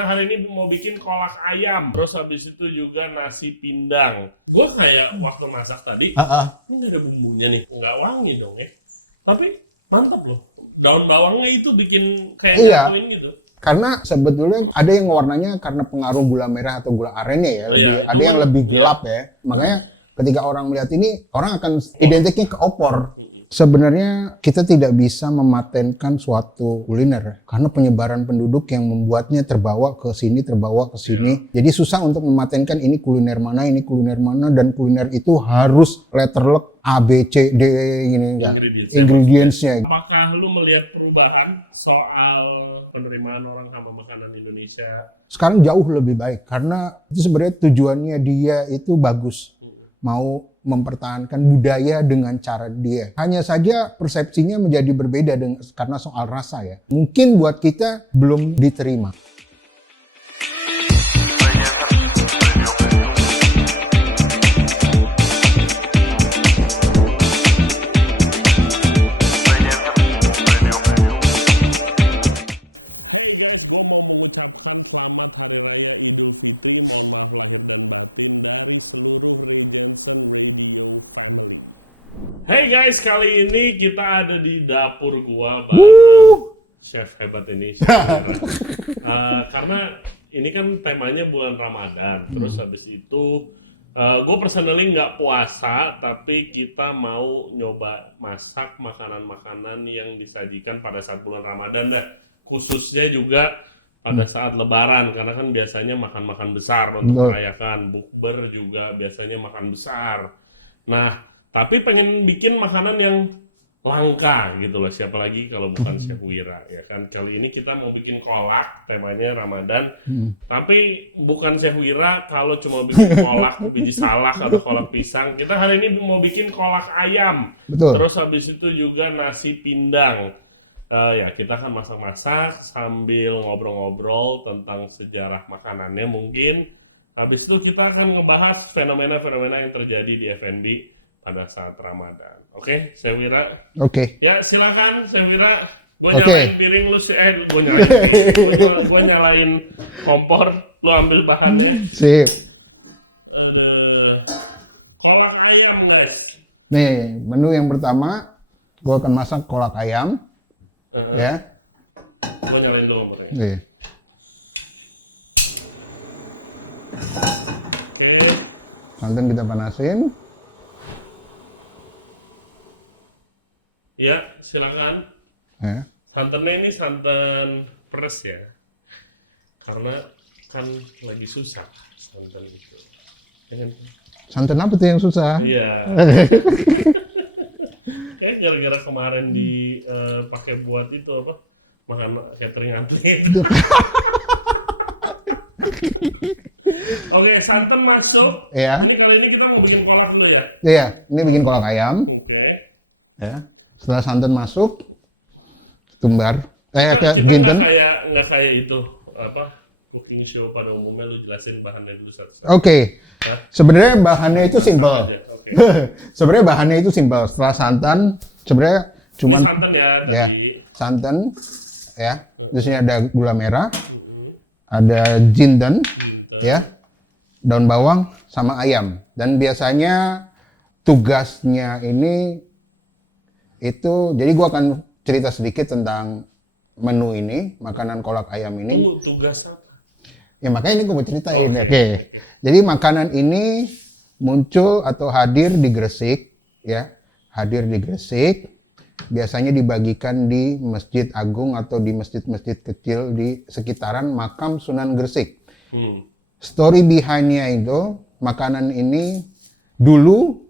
kita hari ini mau bikin kolak ayam. Terus habis itu juga nasi pindang. Gue kayak waktu masak tadi, ini nggak ada bumbunya nih, nggak wangi dong ya. Tapi mantap loh. Daun bawangnya itu bikin kayak nyatuin gitu. Karena sebetulnya ada yang warnanya karena pengaruh gula merah atau gula arennya ya, ada yang lebih gelap ya. Makanya ketika orang melihat ini, orang akan identiknya ke opor. Sebenarnya kita tidak bisa mematenkan suatu kuliner karena penyebaran penduduk yang membuatnya terbawa ke sini. Jadi susah untuk mematenkan ini kuliner mana, dan kuliner itu harus letterlock A, B, C, D gini ingredientsnya. Apakah lu melihat perubahan soal penerimaan orang sama makanan Indonesia? Sekarang jauh lebih baik karena itu sebenarnya tujuannya dia itu bagus. Mau mempertahankan budaya dengan cara dia. Hanya saja persepsinya menjadi berbeda karena soal rasa ya. Mungkin buat kita belum diterima. Hey guys, kali ini kita ada di dapur gua bareng chef hebat ini. Karena ini kan temanya bulan Ramadan. Terus habis itu gue personally nggak puasa, tapi kita mau nyoba masak makanan-makanan yang disajikan pada saat bulan Ramadan dah. Khususnya juga pada saat Lebaran, karena kan biasanya makan-makan besar untuk merayakan. Bukber juga biasanya makan besar. Nah, tapi pengen bikin makanan yang langka gitu loh, siapa lagi kalau bukan Chef Wira ya kan. Kali ini kita mau bikin kolak, temanya Ramadan. Tapi bukan Chef Wira kalau cuma bikin kolak biji salak atau kolak pisang. Kita hari ini mau bikin kolak ayam. Betul. Terus habis itu juga nasi pindang. Ya kita akan masak-masak sambil ngobrol-ngobrol tentang sejarah makanannya mungkin. Habis itu kita akan ngebahas fenomena-fenomena yang terjadi di F&B pada saat Ramadan. Oke, Chef Wira. Oke. Ya, silakan Chef Wira. Gue nyalain piring lu gue nyalain kompor, lu ambil bahannya. Sip. Kolak ayam, guys. Nih, menu yang pertama gue akan masak kolak ayam. Ya. Gue nyalain dulu kompornya. Nih. Oke. Santan kita panasin. Ya, silakan. Ya. Santannya ini santan peres ya. Karena kan lagi susah santan itu. Santan apa tuh yang susah? Iya. Kayak gara-gara kemarin pakai buat itu apa? Makan catering atlet. Oke, santan masuk. Iya. Ini kali ini kita mau bikin kolak dulu ya. Iya, ini bikin kolak ayam. Oke. Ya. Setelah santan masuk, tumbar. Kita Ginten. nggak kayak itu apa? Cooking show pada umumnya lu jelasin bahannya dulu satu-satu. Oke. Sebenarnya bahannya itu simple. Okay. Sebenarnya bahannya itu simple. Setelah santan, sebenarnya cuman santan ya, ya, santan ya. Di sini ada gula merah, ada jinten, ya, daun bawang sama ayam. Dan biasanya tugasnya ini itu, jadi gua akan cerita sedikit tentang menu ini, makanan kolak ayam ini. Tugas apa? Ya makanya ini gue mau ceritain. Oke. Jadi makanan ini muncul atau hadir di Gresik, ya, hadir di Gresik. Biasanya dibagikan di Masjid Agung atau di masjid-masjid kecil di sekitaran makam Sunan Gresik. Story behind-nya itu, makanan ini dulu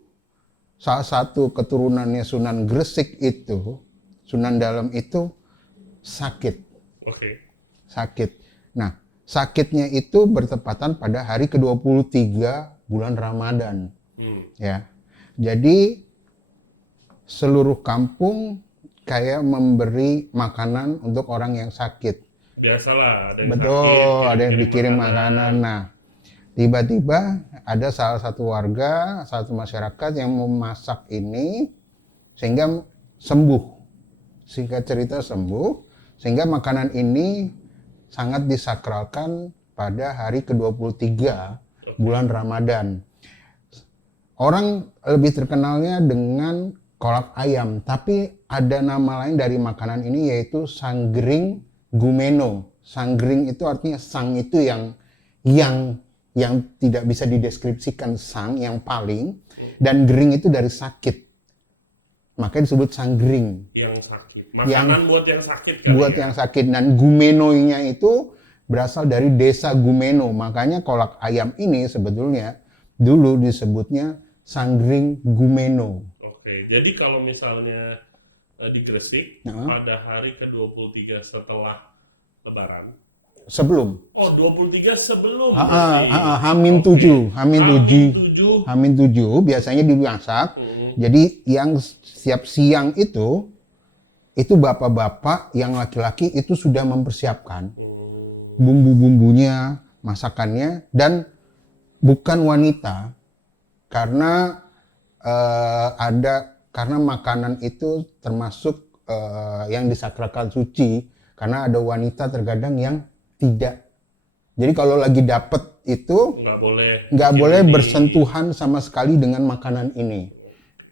salah satu keturunannya Sunan Gresik itu, Sunan Dalem itu sakit. Oke. Sakit. Nah, sakitnya itu bertepatan pada hari ke-23 bulan Ramadan. Ya. Jadi seluruh kampung kayak memberi makanan untuk orang yang sakit. Biasalah, ada yang Betul, sakit, ada yang dikirim makanan. Nah, tiba-tiba ada salah satu warga, satu masyarakat yang memasak ini sehingga sembuh. Singkat cerita sembuh, sehingga makanan ini sangat disakralkan pada hari ke-23 bulan Ramadan. Orang lebih terkenalnya dengan kolak ayam, tapi ada nama lain dari makanan ini yaitu sanggring gumeno. Sanggring itu artinya sang itu yang tidak bisa dideskripsikan, sang yang paling, dan gering itu dari sakit. Makanya disebut sanggring. Yang sakit. Makanan buat yang sakit kan? Buat yang sakit. Dan gumenonya itu berasal dari desa Gumeno. Makanya kolak ayam ini sebetulnya dulu disebutnya sanggring gumeno. Oke, jadi kalau misalnya di Gresik pada hari ke-23 setelah Lebaran. Sebelum. Oh, 23 sebelum. Hamin 7 biasanya dimasak. Jadi yang siap siang itu bapak-bapak yang laki-laki itu sudah mempersiapkan bumbu-bumbunya, masakannya, dan bukan wanita karena karena makanan itu termasuk yang disakralkan suci, karena ada wanita terkadang yang tidak. Jadi kalau lagi dapet itu nggak boleh bersentuhan sama sekali dengan makanan ini,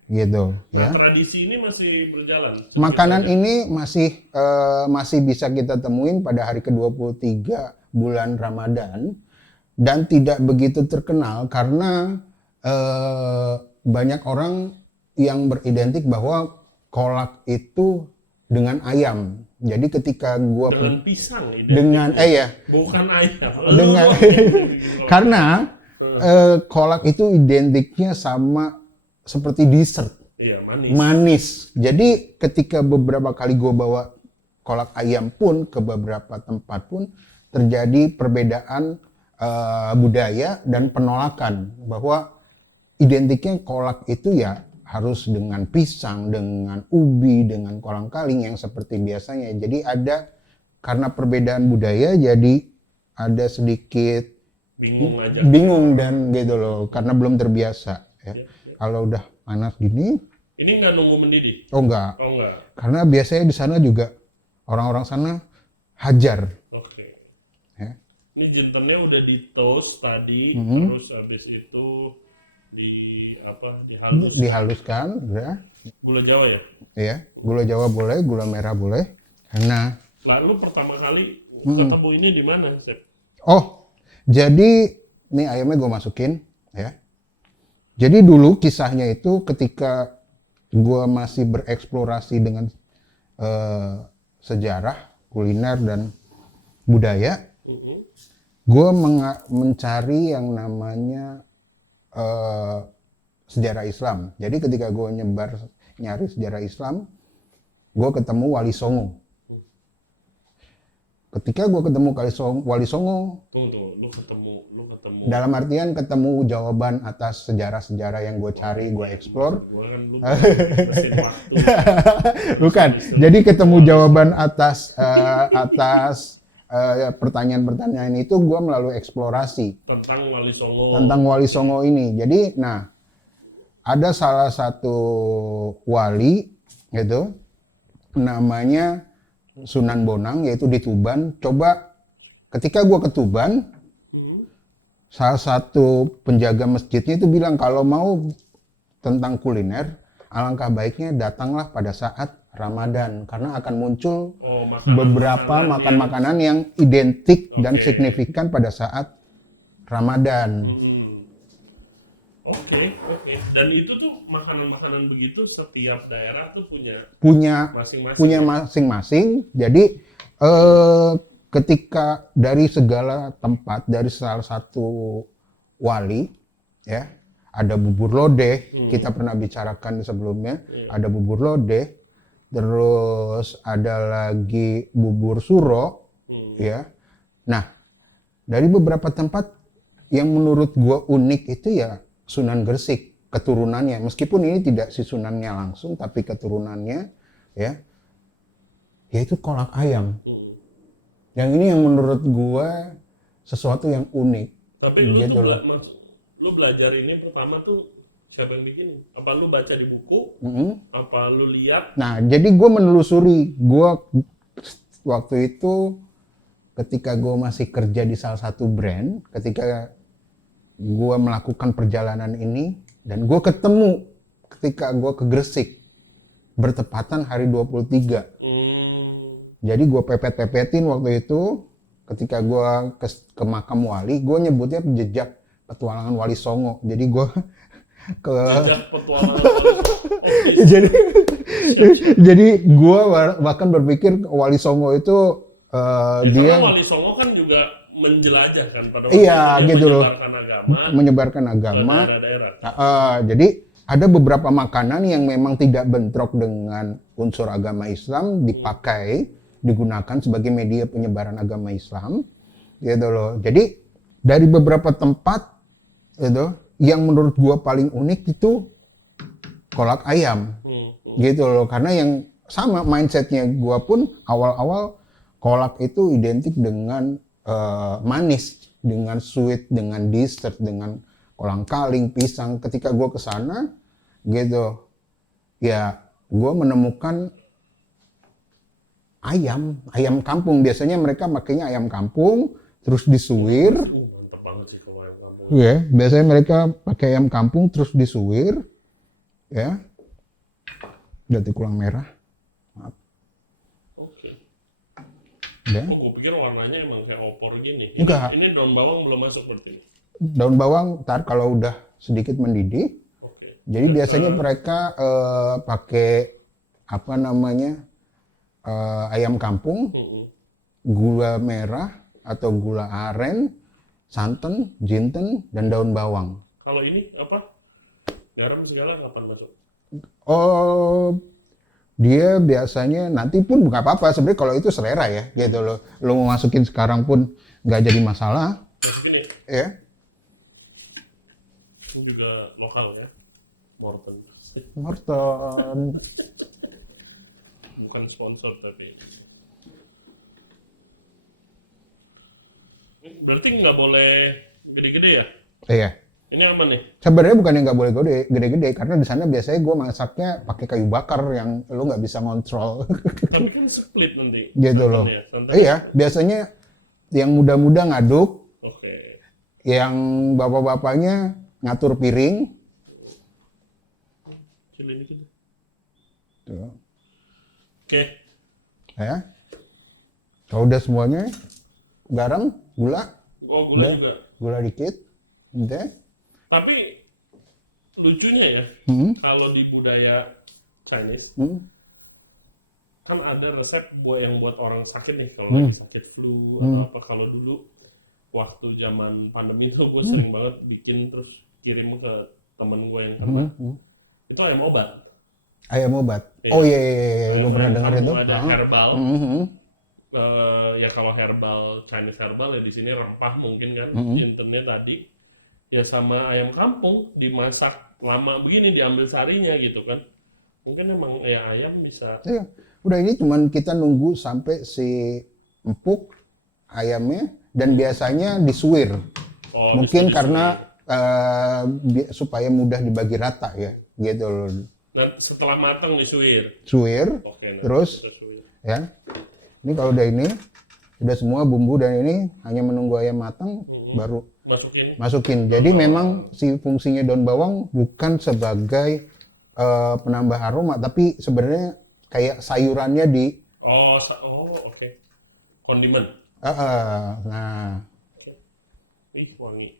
gitu. Nah, ya. Tradisi ini masih berjalan. Makanan ini masih bisa kita temuin pada hari ke-23 bulan Ramadan dan tidak begitu terkenal karena banyak orang yang beridentik bahwa kolak itu dengan ayam. Jadi ketika gua dengan pisang bukan ayam. Dengan karena kolak itu identiknya sama seperti dessert. Iya, manis. Jadi ketika beberapa kali gua bawa kolak ayam pun ke beberapa tempat pun terjadi perbedaan budaya dan penolakan bahwa identiknya kolak itu ya harus dengan pisang, dengan ubi, dengan kolang-kaling yang seperti biasanya. Jadi karena perbedaan budaya jadi ada sedikit bingung dan gitu loh, karena belum terbiasa. Ya. Kalau udah panas gini. Ini nggak nunggu mendidih? Oh enggak. Karena biasanya di sana juga orang-orang sana hajar. Oke. Ya. Ini jintennya udah di toast tadi, terus habis itu dihaluskan, ya. Gula Jawa ya? Iya, gula Jawa boleh, gula merah boleh. Karena lalu pertama kali ketemu ini di mana, Chef? Oh, jadi ini ayamnya gue masukin, ya. Jadi dulu kisahnya itu ketika gue masih bereksplorasi dengan sejarah, kuliner dan budaya, gue mencari yang namanya sejarah Islam. Jadi ketika gue nyari sejarah Islam, gue ketemu Wali Songo. Ketika gue ketemu Wali Songo, lu ketemu. Dalam artian ketemu jawaban atas sejarah-sejarah yang gue cari, gue explore. Bukan. Jadi ketemu jawaban atas pertanyaan-pertanyaan itu gue melalui eksplorasi tentang Wali Songo ini. Jadi, ada salah satu wali gitu, namanya Sunan Bonang, yaitu di Tuban. Coba ketika gue ke Tuban, salah satu penjaga masjidnya itu bilang kalau mau tentang kuliner, alangkah baiknya datanglah pada saat Ramadan karena akan muncul beberapa makanan yang identik dan signifikan pada saat Ramadan. Oke. Dan itu tuh makanan-makanan begitu setiap daerah tuh punya masing-masing. Jadi ketika dari segala tempat, dari salah satu wali, ya, ada bubur lodeh, kita pernah bicarakan sebelumnya, ada bubur lodeh, terus ada lagi bubur suro, ya. Nah, dari beberapa tempat yang menurut gua unik itu ya Sunan Gresik, keturunannya. Meskipun ini tidak si Sunannya langsung, tapi keturunannya, ya, yaitu kolak ayam. Yang ini yang menurut gua sesuatu yang unik. Tapi lu belajar ini pertama tuh siapa yang bikin? Apa lu baca di buku? Apa lu lihat? Nah, jadi gua menelusuri. Gua waktu itu ketika gue masih kerja di salah satu brand, ketika gue melakukan perjalanan ini, dan gue ketemu ketika gue ke Gresik, bertepatan hari 23. Jadi gue pepet-pepetin waktu itu, ketika gue ke makam wali, gue nyebutnya jejak petualangan Wali Songo. Jadi gue ke Jejak petualangan Wali Songo. jadi jadi gue bahkan berpikir Wali Songo itu dia Wali Songo kan juga menjelajah kan pada iya waktu gitu loh, menyebarkan agama menyebarkan agama. ke daerah-daerah. Jadi ada beberapa makanan yang memang tidak bentrok dengan unsur agama Islam dipakai, digunakan sebagai media penyebaran agama Islam, gitu loh. Jadi dari beberapa tempat itu yang menurut gua paling unik itu kolak ayam, gitu loh. Karena yang sama mindsetnya gua pun awal-awal kolak itu identik dengan manis, dengan sweet, dengan dessert, dengan kolang-kaling, pisang. Ketika gua kesana, gitu, ya gua menemukan ayam kampung. Biasanya mereka makainya ayam kampung, terus disuwir. Mantep banget sih kalau ayam kampung. Ya, biasanya mereka pakai ayam kampung terus disuwir, ya. Berarti kurang merah. Maaf. Oke. Ya. Gue pikir warnanya emang kayak opor gini. Enggak. Ini daun bawang belum masuk berarti. Daun bawang ntar kalau udah sedikit mendidih. Oke. Jadi biasanya mereka pakai apa namanya ayam kampung, gula merah atau gula aren, santan, jinten, dan daun bawang. Kalau ini apa? Garam segala kapan masuk? Oh, dia biasanya nanti pun bukan apa-apa. Sebenarnya kalau itu selera ya, gitu loh. Lo mau masukin sekarang pun nggak jadi masalah. Masukin Ya. Ini juga lokal ya, Morton. Morton. Bukan sponsor tapi. Ini berarti nggak boleh gede-gede ya? Iya. Ini aman nih? Sebenarnya bukan yang nggak boleh gede-gede, karena di sana biasanya gue masaknya pakai kayu bakar yang lo nggak bisa ngontrol. Tapi kan split nanti. Gitu loh. Santan. Iya, biasanya yang muda-muda ngaduk, Oke. yang bapak-bapaknya ngatur piring. Cilin dikit. Tuh. Oke. Ya. Kalau udah semuanya, garam, gula, Oh, gula udah, juga. gula dikit, udah. Tapi lucunya ya, kalau di budaya Chinese kan ada resep buat orang sakit nih, kalau lagi sakit flu atau apa. Kalau dulu waktu zaman pandemi itu gue sering banget bikin terus kirim ke temen gue yang kena. Itu ayam obat. Ayam obat. Iya. Oh iya, gue pernah dengar itu. Ada herbal. Ya kalau herbal Chinese herbal ya di sini rempah mungkin kan, jintennya tadi. Ya sama ayam kampung dimasak lama begini, diambil sarinya gitu kan. Mungkin emang ya ayam bisa. Iya. Udah ini cuman kita nunggu sampai si empuk ayamnya, dan biasanya disuwir. Oh, Mungkin disuwir. karena supaya mudah dibagi rata ya, gitu loh. Nah, setelah matang disuwir. Suwir, Oke, terus ya. Ini kalau udah ini, udah semua bumbu dan ini hanya menunggu ayam matang, baru masukin. Jadi memang si fungsinya daun bawang bukan sebagai penambah aroma, tapi sebenarnya kayak sayurannya di. Oke. Kondimen. Nah. Ih, wangi.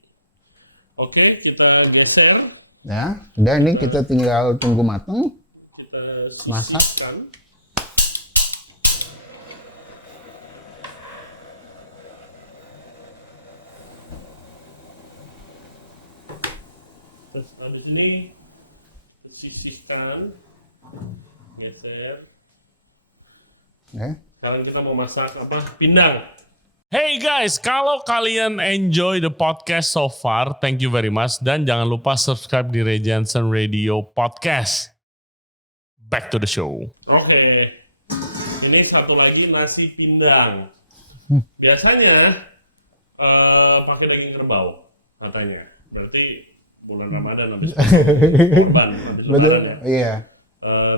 Oke, kita geser. Ya, udah ini kita tinggal tunggu matang. Kita masak. sisihkan. Terus habis ini sisihkan, geser. Sekarang kita mau masak apa? Pindang. Hey guys, kalau kalian enjoy the podcast so far, thank you very much. Dan jangan lupa subscribe di Ray Jensen Radio Podcast. Back to the show. Oke. Ini satu lagi nasi pindang. Biasanya pakai daging kerbau katanya. Berarti bulan Ramadan habis kurban, habis Lebaran ya. Iya.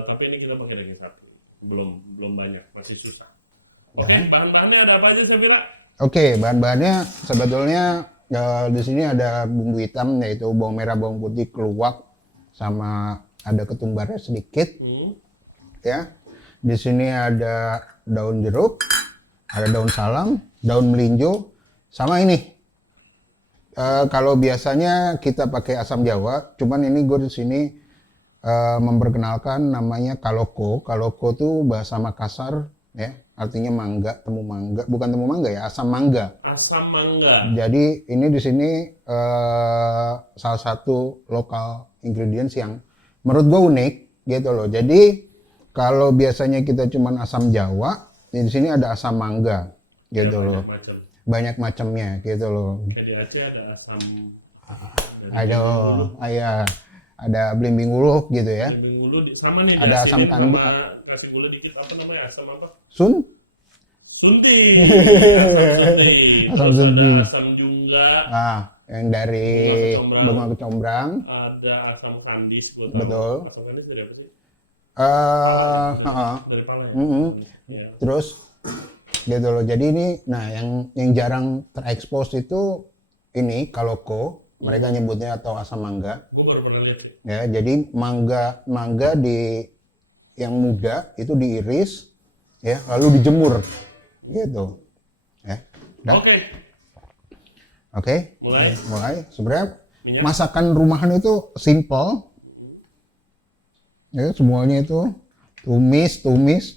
Tapi ini kita pakai daging sapi. Belum banyak, masih susah. Oke, bahan-bahannya ada apa aja, Safira? Oke, bahan-bahannya sebetulnya di sini ada bumbu hitam yaitu bawang merah, bawang putih, keluak, sama ada ketumbarnya sedikit. Ya, di sini ada daun jeruk, ada daun salam, daun melinjo, sama ini. Kalau biasanya kita pakai asam Jawa, cuman ini gue di sini memperkenalkan namanya kaloko. Kaloko tuh bahasa Makassar, ya, artinya mangga, temu mangga, bukan temu mangga ya, asam mangga. Asam mangga. Jadi ini di sini salah satu lokal ingredients yang menurut gue unik gitu loh. Jadi kalau biasanya kita cuman asam Jawa, di sini ada asam mangga gitu Ya, loh. macam. Banyak macamnya gitu loh. Kayak di Aceh ada asam. Ayah ada belimbing uluh gitu ya. Belimbing ulu sama nih. Ada asam diasinin kandi. sama kasih gula dikit, apa namanya, asam apa? Sun? Sunti. Sunti. Asam Terus sunti. ada asam jungga. Yang dari Bunga Kecombrang. Ada asam kandis. Gua tahu. Betul. Asam kandis dari apa sih? Dari pala ya. Ya. Terus gitu loh. Jadi ini, nah yang jarang terekspos itu ini kaloko. Mereka nyebutnya atau asam mangga. Gue baru pernah lihat. Ya, jadi mangga di yang muda itu diiris, ya, lalu dijemur, gitu. Ya, dah. Oke. Mulai. Sebenarnya Minyak. masakan rumahan itu simple. Ya, semuanya itu tumis. Tumis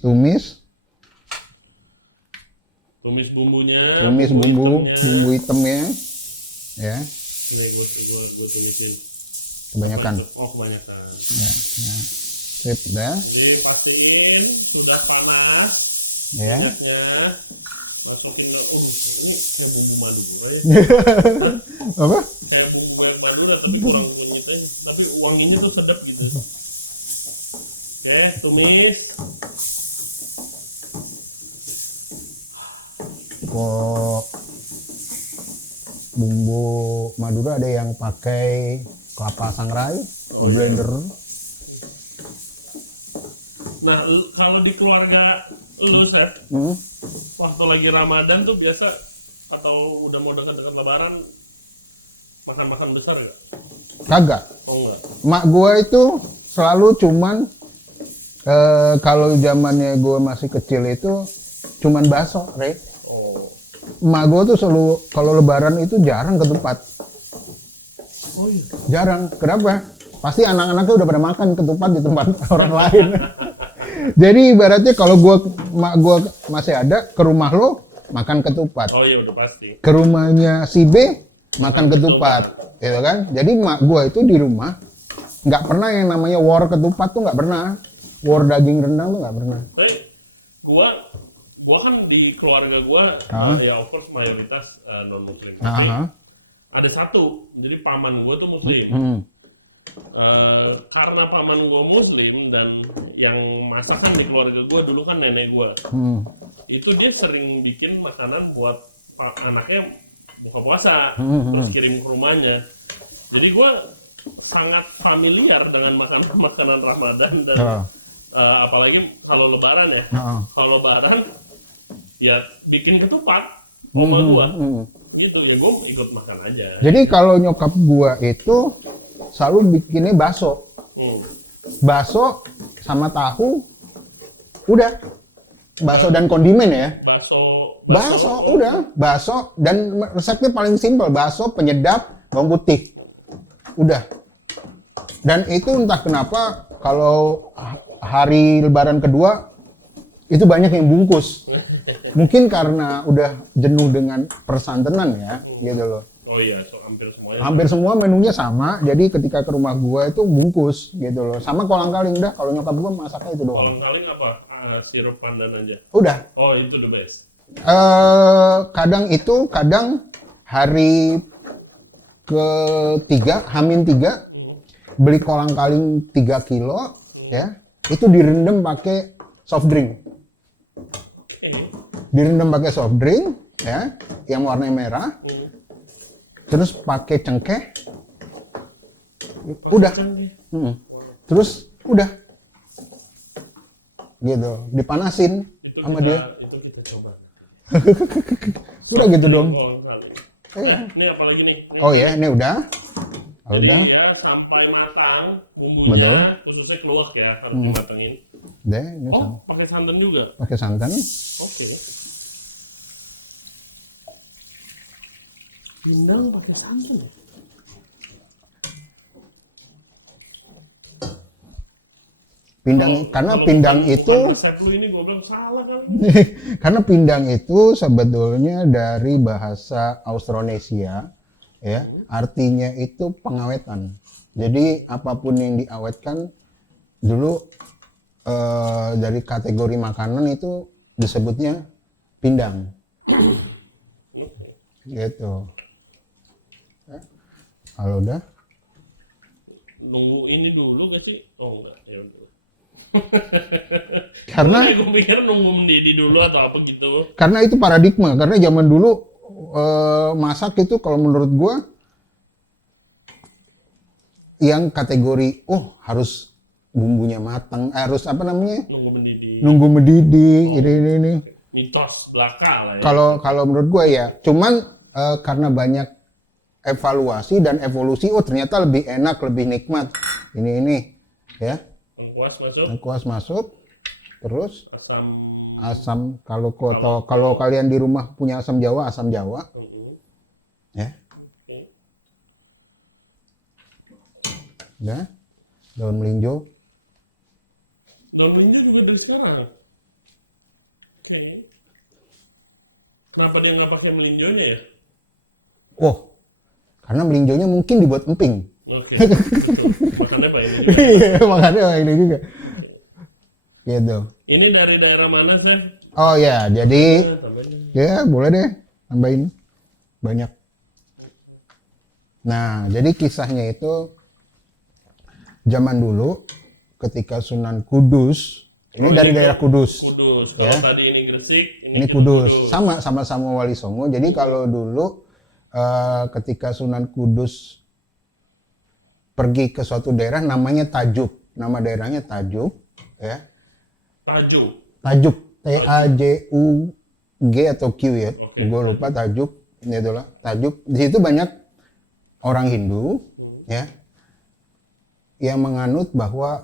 bumbunya. Tumis bumbu hitamnya. Ya, Ini gue tumisin. kebanyakan. Oh, kebanyakan. Ya. Sip, dah. Jadi pastiin sudah panas. Ya. Minyaknya masukin ke ini kayak bumbu Madura ya. Apa? Kayak bumbu Madura tapi kurang gitu. Tapi wanginya tuh sedap gitu. Oke, tumis. Kok bumbu Madura ada yang pakai kelapa sangrai, blender. Nah, kalau di keluarga lu, Seth, waktu lagi Ramadan tuh biasa atau udah mau dekat-dekat Lebaran makan-makan besar nggak? Kagak. Oh enggak. Mak gua itu selalu cuman kalau zamannya gua masih kecil itu cuman bakso, Re. Oh. Mak gua tuh selalu kalau Lebaran itu jarang ketupat. Oh iya. Jarang. Kenapa? Pasti anak-anaknya udah pada makan ketupat di tempat orang lain. Jadi ibaratnya kalau mak gua masih ada, ke rumah lo makan ketupat. Oh iya udah pasti. Ke rumahnya si B makan ketupat, gitu kan? Jadi mak gua itu di rumah nggak pernah yang namanya war ketupat tuh nggak pernah, war daging rendang tuh nggak pernah. Tapi gua kan di keluarga gua ya of course mayoritas non muslim. Ada satu, jadi paman gua tuh muslim. Karena paman gue muslim dan yang masakan di keluarga gue dulu kan nenek gue, itu dia sering bikin makanan buat anaknya buka puasa, terus kirim ke rumahnya. Jadi gue sangat familiar dengan makanan Ramadan dan apalagi kalau Lebaran ya. Kalau Lebaran ya bikin ketupat oma gue, gitu ya gue ikut makan aja. Jadi kalau nyokap gua itu selalu bikinnya bakso. Bakso sama tahu, udah. Bakso dan kondimen ya. Bakso udah. Bakso dan resepnya paling simpel. Bakso, penyedap, bawang putih. Udah. Dan itu entah kenapa kalau hari Lebaran kedua itu banyak yang bungkus. Mungkin karena udah jenuh dengan persantenan ya, gitu loh. Oh iya, so hampir semuanya. Hampir semua menunya sama, jadi ketika ke rumah gua itu bungkus gitu loh. Sama kolang-kaling dah, kalau nyokap gua masaknya itu doang. Kolang-kaling apa? Sirup pandan aja. Udah. Oh, itu the best. Kadang hari ketiga, H-3, beli kolang-kaling 3 kilo, ya, itu direndam pakai soft drink. Direndam pakai soft drink, ya, yang warnanya merah. Terus pakai cengkeh. Udah. Terus udah. Gitu, dipanasin sama dia. Itu kita coba. Udah gitu dong. Oh, nah. Iya. Ini apa lagi nih? Oh ya, ini udah. Kalau Jadi udah, ya sampai matang Betul. bumbunya, khususnya keluak ya harus dimatengin. deh, ini Oh, pakai santan juga. pakai santan. Oke. Pindang pakai santan. Karena Kalau pindang bukan itu resep lu ini gue bilang salah kali. karena pindang itu sebetulnya dari bahasa Austronesia, ya, artinya itu pengawetan. Jadi apapun yang diawetkan dulu dari kategori makanan itu disebutnya pindang, gitu. Ya, kalau udah, Nunggu ini dulu gak sih? Oh enggak, ya udah. karena gue pikir nunggu mendidih dulu atau apa gitu. karena itu paradigma. Karena zaman dulu masak itu kalau menurut gua yang kategori harus bumbunya matang, harus apa namanya, Nunggu mendidih. nunggu mendidih, ini. Mitos belaka lah ya. Kalau menurut gua ya, cuman karena banyak evaluasi dan evolusi, ternyata lebih enak, lebih nikmat. Ini ya, Lengkuas masuk. lengkuas masuk, terus Asam. asam. Kalau kalian di rumah punya asam Jawa, ya. Udah, daun melinjo. Daun melinjo juga dari sekarang. Oke. Kenapa dia nggak pakai melinjonya ya? Karena melinjonya mungkin dibuat emping. Oke. Makannya Pak ini. Iya, makanya ini juga. Gitu. Ini dari daerah mana, Chef? Oh ya, jadi Tambahin. ya boleh deh tambahin banyak. Nah, jadi kisahnya itu zaman dulu ketika Sunan Kudus, ini dari daerah Kudus. Kudus. Ya. Kalau tadi ini Gresik, Ini Kudus. Sama-sama Wali Songo. Jadi kalau dulu ketika Sunan Kudus pergi ke suatu daerah namanya Tajuk. Nama daerahnya Tajuk, ya. Tajuk. Tajuk, T-A-J-U-G atau Q ya. Oke. Gue lupa Tajuk. Ini itulah Tajuk. Di situ banyak orang Hindu, ya, yang menganut bahwa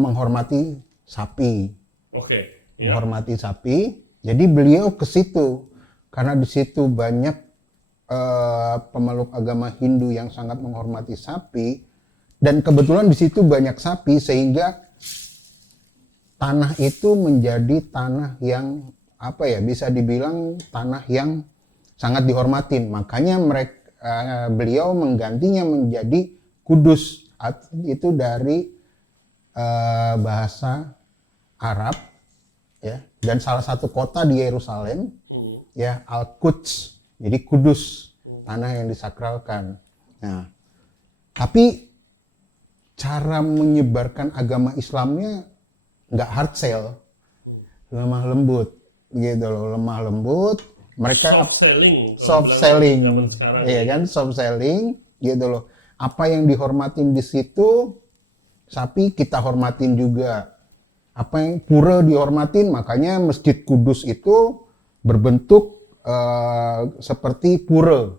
menghormati sapi. Oke. Ya. Menghormati sapi. Jadi beliau ke situ karena di situ banyak pemeluk agama Hindu yang sangat menghormati sapi dan kebetulan di situ banyak sapi sehingga tanah itu menjadi tanah yang bisa dibilang tanah yang sangat dihormatin. Makanya beliau menggantinya menjadi Kudus. Itu dari bahasa Arab, ya, dan salah satu kota di Yerusalem, ya, Al-Quds, jadi Kudus, tanah yang disakralkan. Nah, tapi cara menyebarkan agama Islamnya nggak hard sell, lemah lembut, gitu loh, lemah lembut. Mereka soft selling, iya kan, soft selling, gitu loh. Apa yang dihormatin di situ, sapi kita hormatin juga. Apa yang pura dihormatin, makanya Masjid Kudus itu berbentuk seperti pura.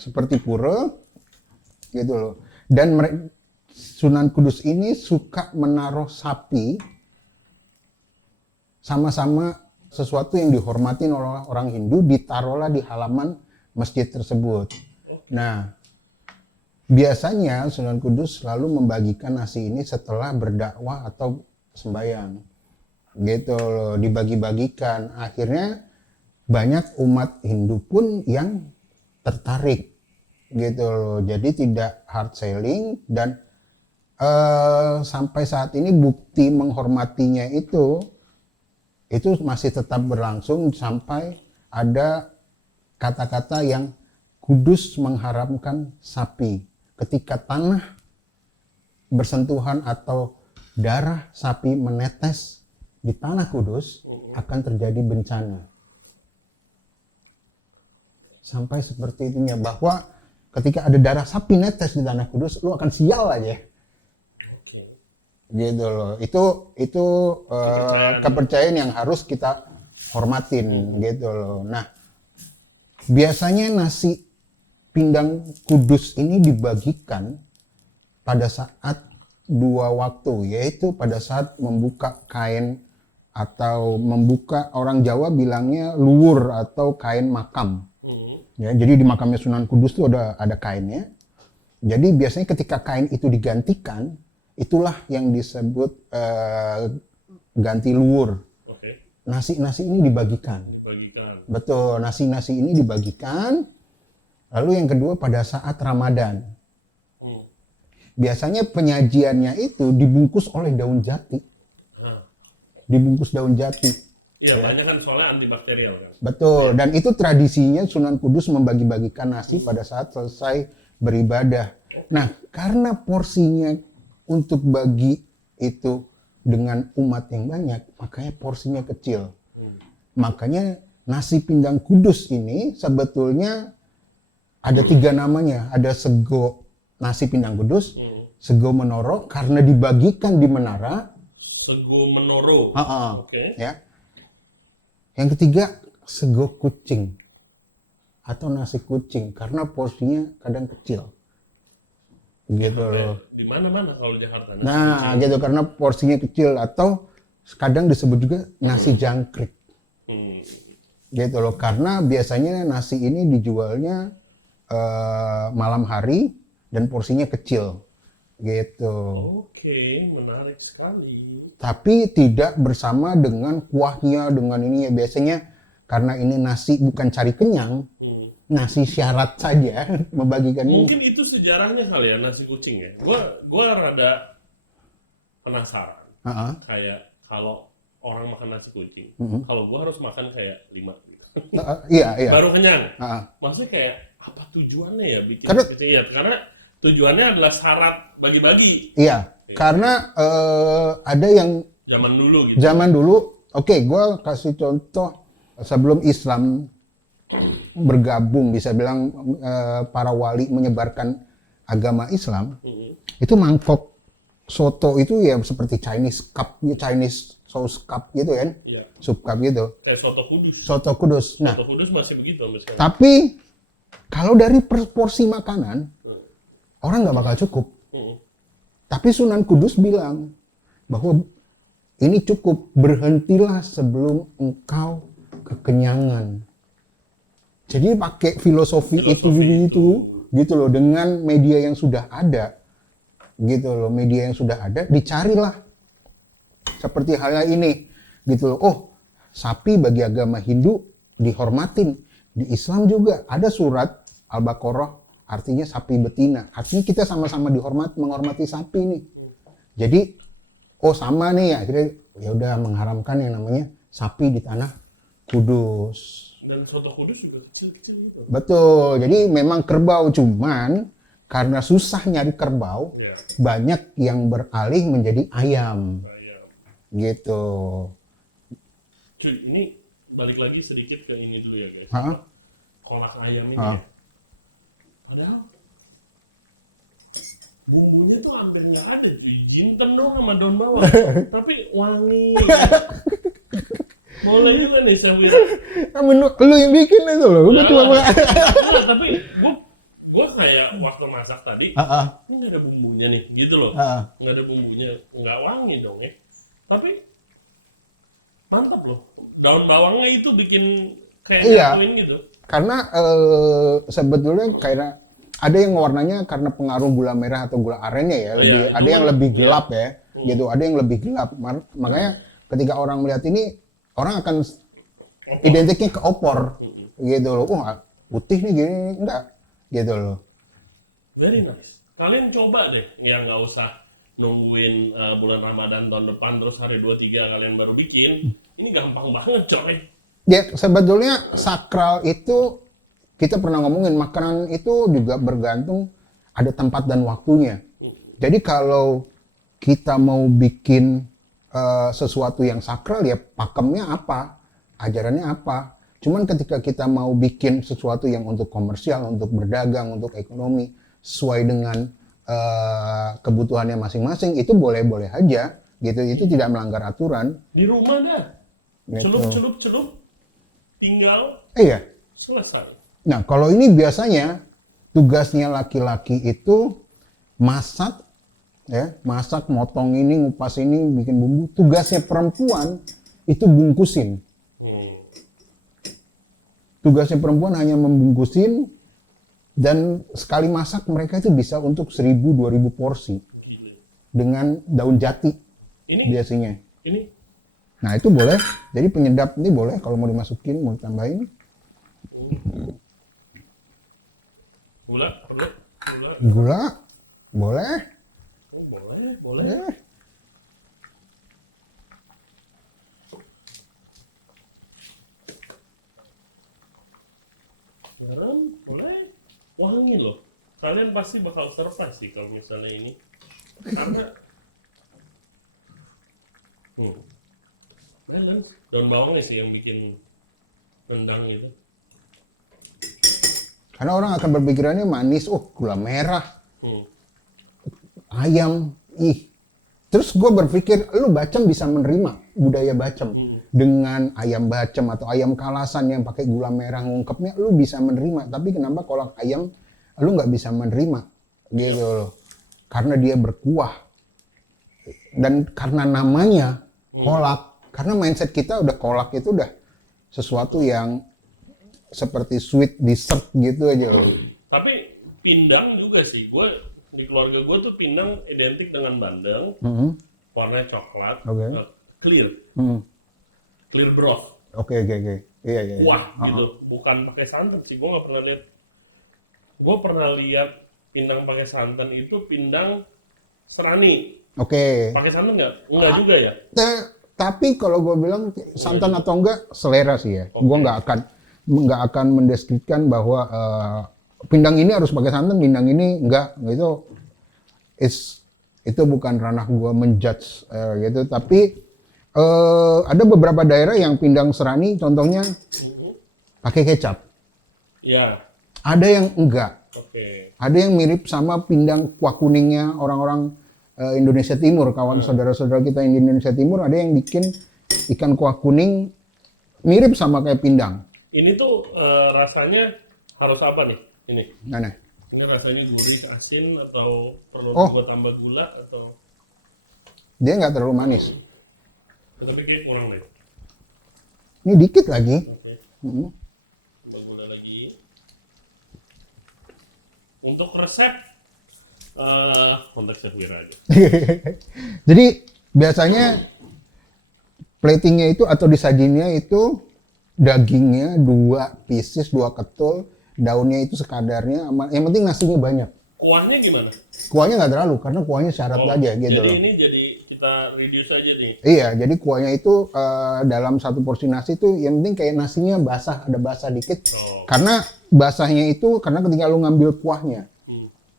Seperti pura, gitu loh. Dan Sunan Kudus ini suka menaruh sapi sama-sama sesuatu yang dihormatin oleh orang Hindu, ditaruhlah di halaman masjid tersebut. Nah, biasanya Sunan Kudus selalu membagikan nasi ini setelah berdakwah atau sembahyang, gitu loh, dibagi-bagikan. Akhirnya banyak umat Hindu pun yang tertarik, gitu loh. Jadi tidak hard selling dan sampai saat ini bukti menghormatinya itu masih tetap berlangsung sampai ada kata-kata yang Kudus mengharamkan sapi. Ketika tanah bersentuhan atau darah sapi menetes di tanah Kudus akan terjadi bencana. Sampai seperti itunya, bahwa ketika ada darah sapi netes di tanah Kudus, lu akan sial aja. Gitu loh. Itu kepercayaan yang harus kita hormatin gitu loh. Nah, biasanya nasi pindang kudus ini dibagikan pada saat 2 waktu, yaitu pada saat membuka kain atau membuka, orang Jawa bilangnya luwur atau kain makam. Ya, jadi di makamnya Sunan Kudus itu ada kainnya. Jadi biasanya ketika kain itu digantikan, itulah yang disebut ganti luwur. Nasi-nasi ini dibagikan. Betul, nasi-nasi ini dibagikan. Lalu yang kedua pada saat Ramadan. Biasanya penyajiannya itu dibungkus oleh daun jati. Dibungkus daun jati. Iya, banyak kan soalnya antibakterial kan. Betul, dan itu tradisinya Sunan Kudus membagi-bagikan nasi pada saat selesai beribadah. Nah, karena porsinya untuk bagi itu dengan umat yang banyak, makanya porsinya kecil. Makanya nasi pindang kudus ini sebetulnya ada 3 namanya. Ada sego nasi pindang kudus, sego menoro karena dibagikan di menara. Sego menoro. Oke. Ya. Yang ketiga sego kucing atau nasi kucing karena porsinya kadang kecil. Gitu loh. Di mana-mana kalau di Jakarta. Nah, gitu karena porsinya kecil atau kadang disebut juga nasi jangkrik. Gitu loh, karena biasanya nasi ini dijualnya malam hari dan porsinya kecil. Gitu. Oke, menarik sekali. Tapi tidak bersama dengan kuahnya, dengan ini ya biasanya karena ini nasi bukan cari kenyang. Nasi syarat saja membagikan ini. Mungkin itu sejarahnya kali ya nasi kucing ya. Gua rada penasaran. Kayak kalau orang makan nasi kucing, kalau gua harus makan kayak 5 gitu. Iya. Baru kenyang. Maksudnya kayak apa tujuannya ya bikin karena tujuannya adalah syarat bagi-bagi. Iya, karena ada yang zaman dulu gitu. Zaman dulu, oke, gua kasih contoh sebelum Islam bergabung, bisa bilang para wali menyebarkan agama Islam, itu mangkok soto itu ya seperti Chinese cup, Chinese sauce cup gitu kan, sup cup gitu. Kayak soto kudus. Soto kudus. Nah, soto kudus masih begitu misalnya. Tapi kalau dari porsi makanan, orang nggak bakal cukup. Tapi Sunan Kudus bilang bahwa ini cukup, berhentilah sebelum engkau kekenyangan. Jadi pakai filosofi itu gitu loh, dengan media yang sudah ada, gitu loh, media yang sudah ada, dicarilah seperti halnya ini, gitu loh. Oh, sapi bagi agama Hindu dihormatin, di Islam juga ada surat Al-Baqarah, artinya sapi betina, artinya kita sama-sama menghormati sapi nih. Jadi, oh sama nih, akhirnya ya udah mengharamkan yang namanya sapi di tanah Kudus. Dan soto kudus juga kecil-kecil gitu. Betul, jadi memang kerbau, cuman karena susah nyari kerbau, banyak yang beralih menjadi ayam. Gitu. Cuy, ini balik lagi sedikit ke ini dulu ya guys. Kolak ayam ini ya. Padahal bumbunya tuh hampir nggak ada cuy, jinten dong sama daun bawang. Tapi wangi. Mulai juga nih saya bilang. Lu yang bikin itu loh, gue cuma tapi gue kayak waktu masak tadi, ini nggak ada bumbunya nih, gitu loh. Nggak ada bumbunya, nggak wangi dong ya. Tapi mantap loh, daun bawangnya itu bikin kayak nyatuin gitu. Karena sebetulnya kayak ada yang warnanya karena pengaruh gula merah atau gula arennya ya, ada yang lebih gelap ya, gitu. Ada yang lebih gelap. Makanya ketika orang melihat ini, orang akan identiknya ke opor, gitu loh. Putih nih gini, enggak, gitu loh. Very nice. Kalian coba deh, yang nggak usah nungguin bulan Ramadan tahun depan terus hari 2-3 kalian baru bikin. Ini gampang banget coy. Ya sebetulnya sakral itu kita pernah ngomongin, makanan itu juga bergantung ada tempat dan waktunya. Jadi kalau kita mau bikin sesuatu yang sakral ya pakemnya apa, ajarannya apa. Cuman ketika kita mau bikin sesuatu yang untuk komersial, untuk berdagang, untuk ekonomi, sesuai dengan kebutuhannya masing-masing, itu boleh-boleh aja gitu, itu tidak melanggar aturan. Di rumah dah. Gitu. celup, tinggal Iya. selesai. Nah, kalau ini biasanya tugasnya laki-laki itu masak, ya, masak, motong ini, ngupas ini, bikin bumbu. Tugasnya perempuan itu bungkusin. Tugasnya perempuan hanya membungkusin, dan sekali masak mereka itu bisa untuk 1.000-2.000 porsi Gila. dengan daun jati Ini biasanya. ini Nah itu boleh, jadi penyedap ini boleh kalau mau dimasukin, mau ditambahin. gula perlu gula. Gula, boleh. Oh, boleh. Eh, Garam boleh. Wangi loh. Kalian pasti bakal surprise sih kalau misalnya ini. Karena balance. Daun bawangnya sih yang bikin rendang itu. Karena orang akan berpikirannya manis, oh gula merah, ayam, ih. Terus gue berpikir, lu Bacem bisa menerima budaya Bacem dengan ayam Bacem atau ayam Kalasan yang pakai gula merah ngungkepnya, lu bisa menerima. Tapi kenapa kolak ayam lu nggak bisa menerima, gitu loh? Karena dia berkuah dan karena namanya kolak. Karena mindset kita udah kolak itu udah sesuatu yang seperti sweet dessert gitu aja loh. Tapi pindang juga sih. Gue di keluarga gue tuh pindang identik dengan bandeng, warnanya coklat, Oke. Clear, clear broth. Oke. Iya. Wah gitu, bukan pakai santan sih. Gue nggak pernah lihat. Gue pernah lihat pindang pakai santan itu pindang serani. Oke. Pakai santan nggak? Enggak juga ya. Tapi kalau gue bilang santan atau enggak, selera sih ya. Gue nggak akan mendeskripsikan bahwa pindang ini harus pakai santan, pindang ini enggak. Itu bukan ranah gue menjudge gitu. Tapi ada beberapa daerah yang pindang serani, contohnya pakai kecap. Ya. Ada yang enggak. Oke. Ada yang mirip sama pindang kuah kuningnya orang-orang Indonesia Timur, kawan saudara-saudara kita yang di Indonesia Timur, ada yang bikin ikan kuah kuning mirip sama kayak pindang. Ini tuh rasanya harus apa nih? Ini. Nah. Ini rasanya gurih, asin, atau perlu gue tambah gula atau? Dia nggak terlalu manis. Tapi kayak kurang deh. Ini dikit lagi. Oke. Tambah gula lagi. Untuk resep kontak Chef Wira aja. Jadi biasanya platingnya itu atau disajinya itu dagingnya 2 pieces, 2 ketul, daunnya itu sekadarnya, yang penting nasinya banyak. Kuahnya gimana? Kuahnya nggak terlalu karena kuahnya syarat aja gitu Jadi loh. ini kita reduce aja nih. Iya, jadi kuahnya itu dalam satu porsi nasi itu yang penting kayak nasinya basah, ada basah dikit. Karena basahnya itu karena ketika lu ngambil kuahnya.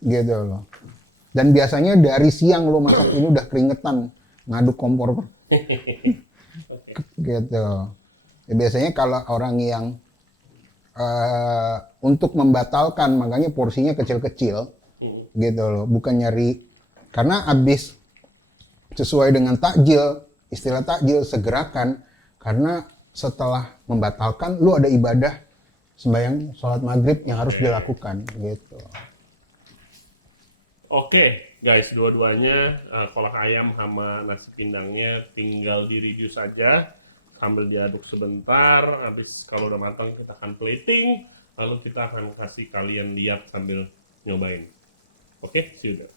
Gitu loh. Dan biasanya dari siang lu masak ini udah keringetan ngaduk kompor. Gitu. Ya, biasanya kalau orang yang untuk membatalkan makanya porsinya kecil-kecil. Gitu loh, bukan nyari karena habis sesuai dengan takjil, istilah takjil segerakan, karena setelah membatalkan lu ada ibadah sembahyang sholat maghrib yang harus dilakukan gitu. Oke, guys, dua-duanya kolak ayam sama nasi pindangnya tinggal di reduce saja sambil diaduk sebentar. Habis kalau udah matang kita akan plating, lalu kita akan kasih kalian lihat sambil nyobain. Oke, see you there.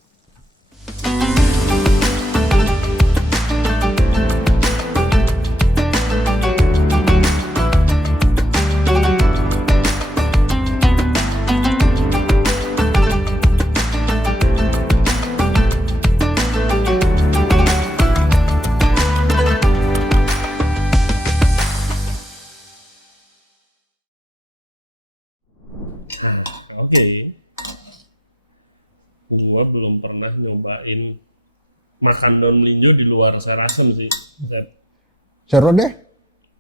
Oke. Gua belum pernah nyobain makan daun melinjo di luar Serasem sih. Seru deh?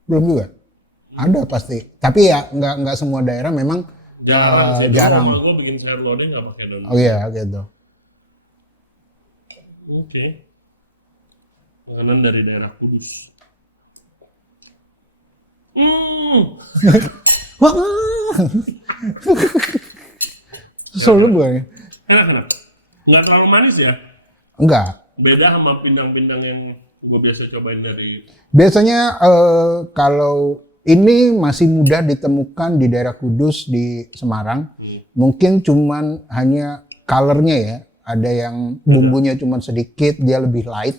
Belum juga? Ada pasti. Tapi ya nggak semua daerah memang Jarang sih. jarang. Kalau gue bikin sayur lodeh nggak pakai daun. Oh iya gitu. Oke. Makanan dari daerah Kudus. Wah. Solo gue. Enak. Nggak terlalu manis ya? Enggak. Beda sama pindang-pindang yang gue biasa cobain dari... Biasanya kalau ini masih mudah ditemukan di daerah Kudus, di Semarang. Mungkin cuman hanya colornya ya. Ada yang bumbunya cuman sedikit, dia lebih light.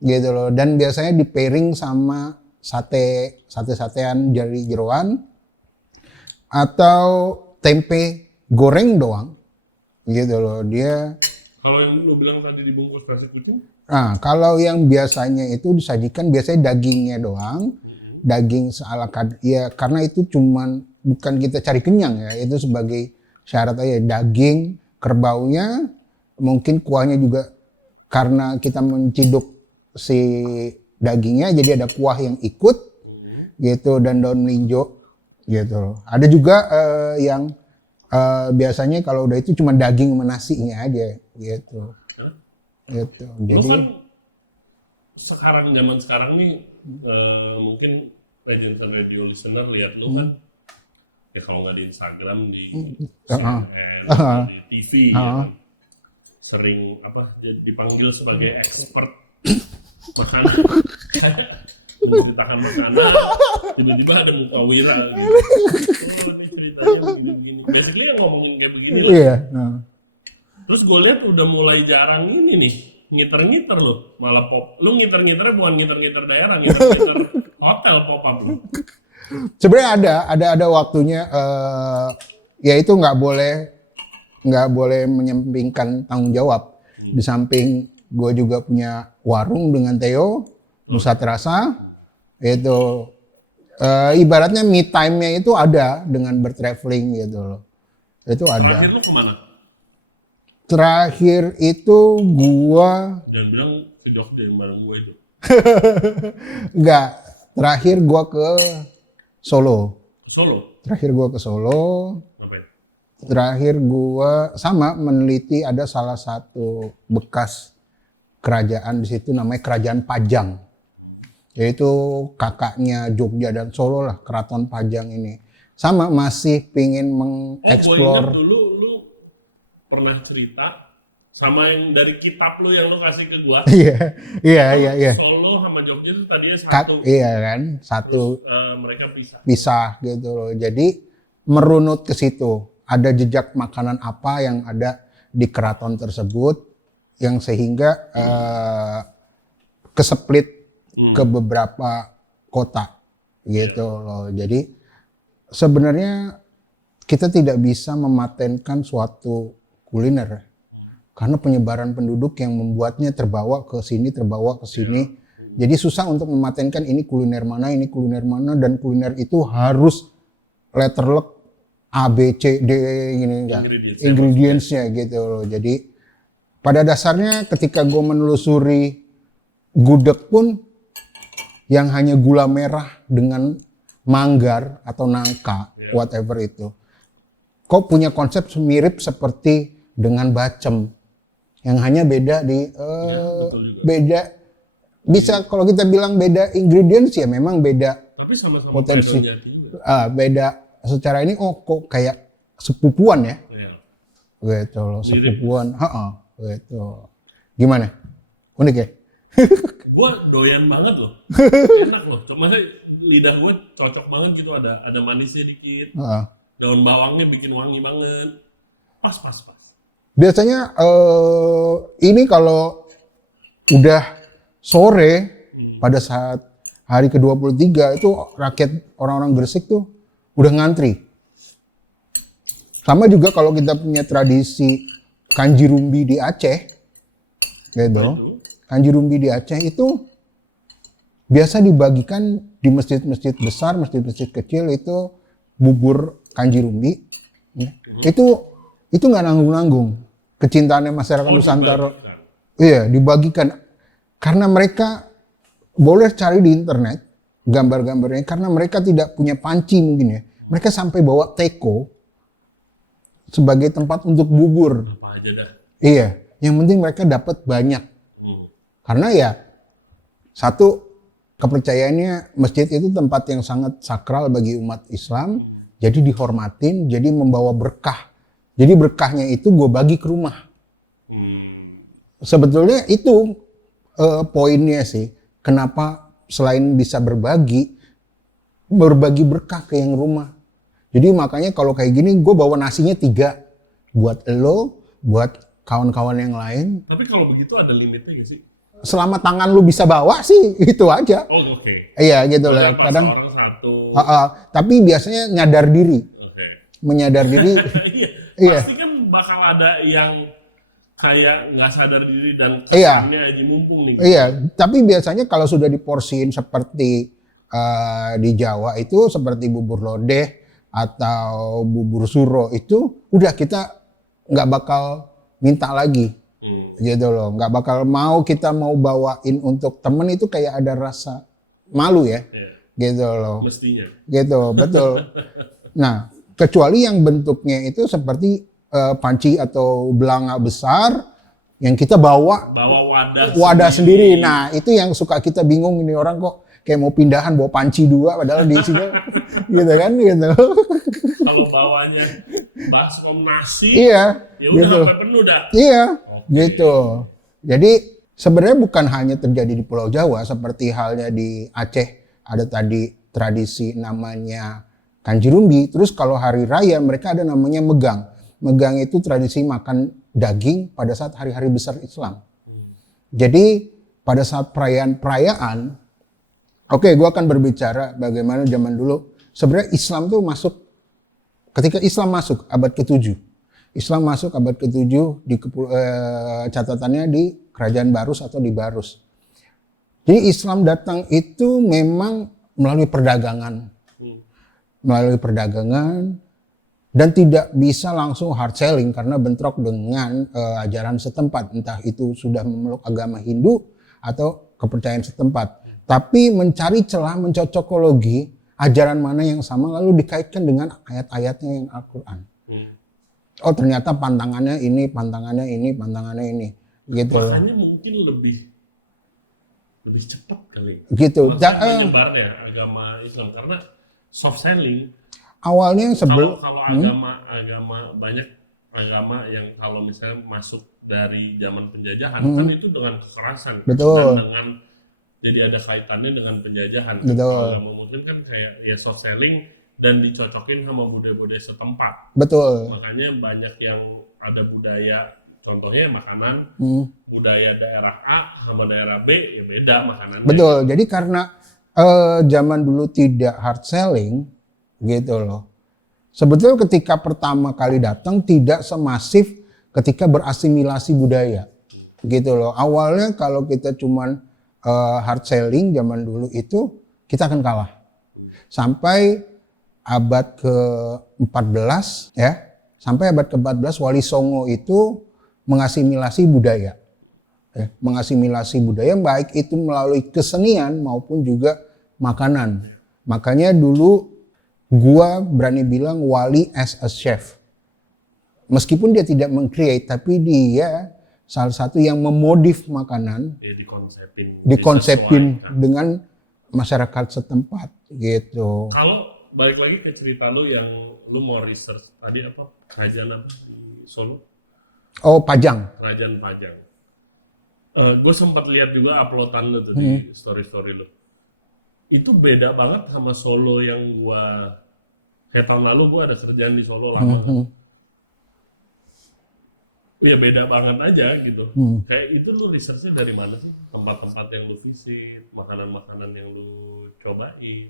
Gitu loh. Dan biasanya di pairing sama sate-satean dari jeroan. Atau tempe goreng doang. Gitu loh. Dia... Kalau yang lu bilang tadi dibungkus nasi kucing? Nah, kalau yang biasanya itu disajikan biasanya dagingnya doang, daging seala ya karena itu cuman bukan kita cari kenyang ya, itu sebagai syarat aja daging, kerbaunya, mungkin kuahnya juga karena kita menciduk si dagingnya jadi ada kuah yang ikut gitu dan daun melinjo gitu. Ada juga yang biasanya kalau udah itu cuma daging sama nasinya aja gitu. Gitu. Lu Jadi kan zaman sekarang nih mungkin Legends and Radio listener lihat lu kan ya kalau nggak di Instagram di CNN, di TV ya kan. Sering dipanggil sebagai expert makanan. Menceritakan makanan, tiba-tiba ada muka Wira gitu. Oh, ini ceritanya begini-begini. Basically yang ngomongin kayak begini lah. iya. Terus gue lihat udah mulai jarang ini nih, ngiter-ngiter loh. Malah lu ngiter-ngiternya bukan ngiter-ngiter daerah, ngiter-ngiter hotel pop-up lu. Sebenarnya ada waktunya ya itu nggak boleh menyampingkan tanggung jawab. Di samping gue juga punya warung dengan Theo, Nusa Terasa, itu ibaratnya me time-nya itu ada dengan bertraveling gitu loh. Itu ada. Terakhir lu kemana? Terakhir itu gua Jangan bilang ke Jogja yang bareng gue itu. enggak, terakhir gua ke Solo. Solo? Terakhir gua ke Solo. Ngapain? Terakhir gua sama meneliti ada salah satu bekas kerajaan di situ namanya Kerajaan Pajang. Yaitu kakaknya Jogja dan Solo lah, Keraton Pajang ini. Sama masih pingin Gue mengeksplor. ingat dulu lu pernah cerita sama yang dari kitab lu yang lu kasih ke gua. Iya. Solo sama Jogja itu tadinya satu. Iya kan, satu. Mereka pisah. Pisah gitu loh. Jadi merunut ke situ. Ada jejak makanan apa yang ada di keraton tersebut yang sehingga keseplit ke beberapa kota gitu loh. Jadi sebenarnya kita tidak bisa mematenkan suatu kuliner karena penyebaran penduduk yang membuatnya terbawa ke sini. Jadi susah untuk mematenkan ini kuliner mana dan kuliner itu harus letterlock A, B, C, D gini enggak. Ingredientsnya gitu loh. Jadi pada dasarnya ketika gue menelusuri gudeg pun yang hanya gula merah dengan manggar atau nangka, whatever itu. Kok punya konsep mirip seperti dengan bacem. Yang hanya beda di beda bisa kalau kita bilang beda ingredients ya memang beda. Tapi sama-sama potensi. juga. Beda secara ini kok kayak sepupuan ya. Iya. Gitu loh, sepupuan. Gitu. Gimana? Unik ya? Gue doyan banget loh, enak loh. Cuma lidah gue cocok banget gitu, ada manisnya dikit, daun bawangnya bikin wangi banget, pas. Biasanya ini kalau udah sore pada saat hari ke-23 itu rakyat orang-orang Gresik tuh udah ngantri. Sama juga kalau kita punya tradisi Kanji Rumbi di Aceh, gitu. Kanji Rumbi di Aceh itu biasa dibagikan di masjid-masjid besar, masjid-masjid kecil itu bubur Kanji Rumbi. Ya. Itu nggak nanggung-nanggung. Kecintaannya masyarakat Nusantara. Iya, dibagikan. Karena mereka boleh cari di internet gambar-gambarnya karena mereka tidak punya panci mungkin ya. Mereka sampai bawa teko sebagai tempat untuk bubur. Apa aja dah. Iya, yang penting mereka dapat banyak. Karena ya satu Kepercayaannya masjid itu tempat yang sangat sakral bagi umat Islam. Jadi dihormatin, jadi membawa berkah. Jadi berkahnya itu gue bagi ke rumah. Sebetulnya itu poinnya sih. Kenapa selain bisa berbagi berkah ke yang rumah. Jadi makanya kalau kayak gini gue bawa nasinya 3. Buat lo, buat kawan-kawan yang lain. Tapi kalau begitu ada limitnya gak sih? Selama tangan lu bisa bawa sih, itu aja. Oh oke. Iya gitu lah. Kadang orang satu. tapi biasanya nyadar diri. Oke. Menyadar diri. Iya. Pasti kan bakal ada yang kayak nggak sadar diri dan Iya. ini aja mumpung nih. Iya, tapi biasanya kalau sudah diporsiin seperti di Jawa itu seperti bubur lodeh atau bubur suro itu udah kita nggak bakal minta lagi. Gitu loh, nggak bakal kita mau bawain untuk temen itu kayak ada rasa malu ya, gitu loh. Mestinya. Gitu, betul. Nah, kecuali yang bentuknya itu seperti panci atau belanga besar yang kita bawa wadah sendiri. Nah, itu yang suka kita bingung, ini orang kok kayak mau pindahan bawa panci 2 padahal di isinya gitu kan gitu. Kalau bawanya baskom nasi, iya, ya udah gitu. sampai penuh dah. Iya, gitu. Jadi sebenarnya bukan hanya terjadi di Pulau Jawa, seperti halnya di Aceh ada tadi tradisi namanya Kanjirumbi. Terus kalau hari raya mereka ada namanya megang. Megang itu tradisi makan daging pada saat hari-hari besar Islam. Jadi pada saat perayaan, oke, gue akan berbicara bagaimana zaman dulu. Sebenarnya Islam tuh ketika Islam masuk abad ke-7. Islam masuk abad ke-7 di catatannya di Kerajaan Barus atau di Barus. Jadi Islam datang itu memang melalui perdagangan. Melalui perdagangan dan tidak bisa langsung hard selling karena bentrok dengan ajaran setempat. Entah itu sudah memeluk agama Hindu atau kepercayaan setempat. Tapi mencari celah, mencocokologi ajaran mana yang sama lalu dikaitkan dengan ayat-ayatnya yang Al-Quran. Oh ternyata pantangannya ini, pantangannya ini, pantangannya ini. Gitu. Makanya mungkin lebih cepat kali. Gitu. Menyebarnya agama Islam karena soft selling. Awalnya kalau agama banyak agama yang kalau misalnya masuk dari zaman penjajahan kan itu dengan kekerasan. Betul. Dan dengan jadi ada kaitannya dengan penjajahan. Betul. Agama Muslim kan kayak ya soft selling dan dicocokin sama budaya-budaya setempat. Betul. Makanya banyak yang ada budaya, contohnya makanan, budaya daerah A sama daerah B ya beda makanannya. Betul. Jadi karena zaman dulu tidak hard selling, gitu loh. Sebetulnya ketika pertama kali datang tidak semasif ketika berasimilasi budaya, gitu loh. Awalnya kalau kita cuman hard selling zaman dulu itu kita akan kalah. Sampai abad ke-14 ya, sampai abad ke-14 Wali Songo itu mengasimilasi budaya. Ya, mengasimilasi budaya baik itu melalui kesenian maupun juga makanan. Makanya dulu gua berani bilang wali as a chef. Meskipun dia tidak meng-create tapi dia salah satu yang memodif makanan. Ya, dikonsepin dengan masyarakat setempat gitu. Kalau balik lagi ke cerita lu yang lu mau research tadi apa kerajaan apa di Solo? Oh Pajang. Kerajaan Pajang. Gue sempat lihat juga uploadan lu tuh di story lu. Itu beda banget sama Solo yang gua kayak tahun lalu gua ada kerjaan di Solo lama. Ya beda banget aja gitu. Kayak itu lu researchnya dari mana sih? Tempat-tempat yang lu visit, makanan-makanan yang lu cobain.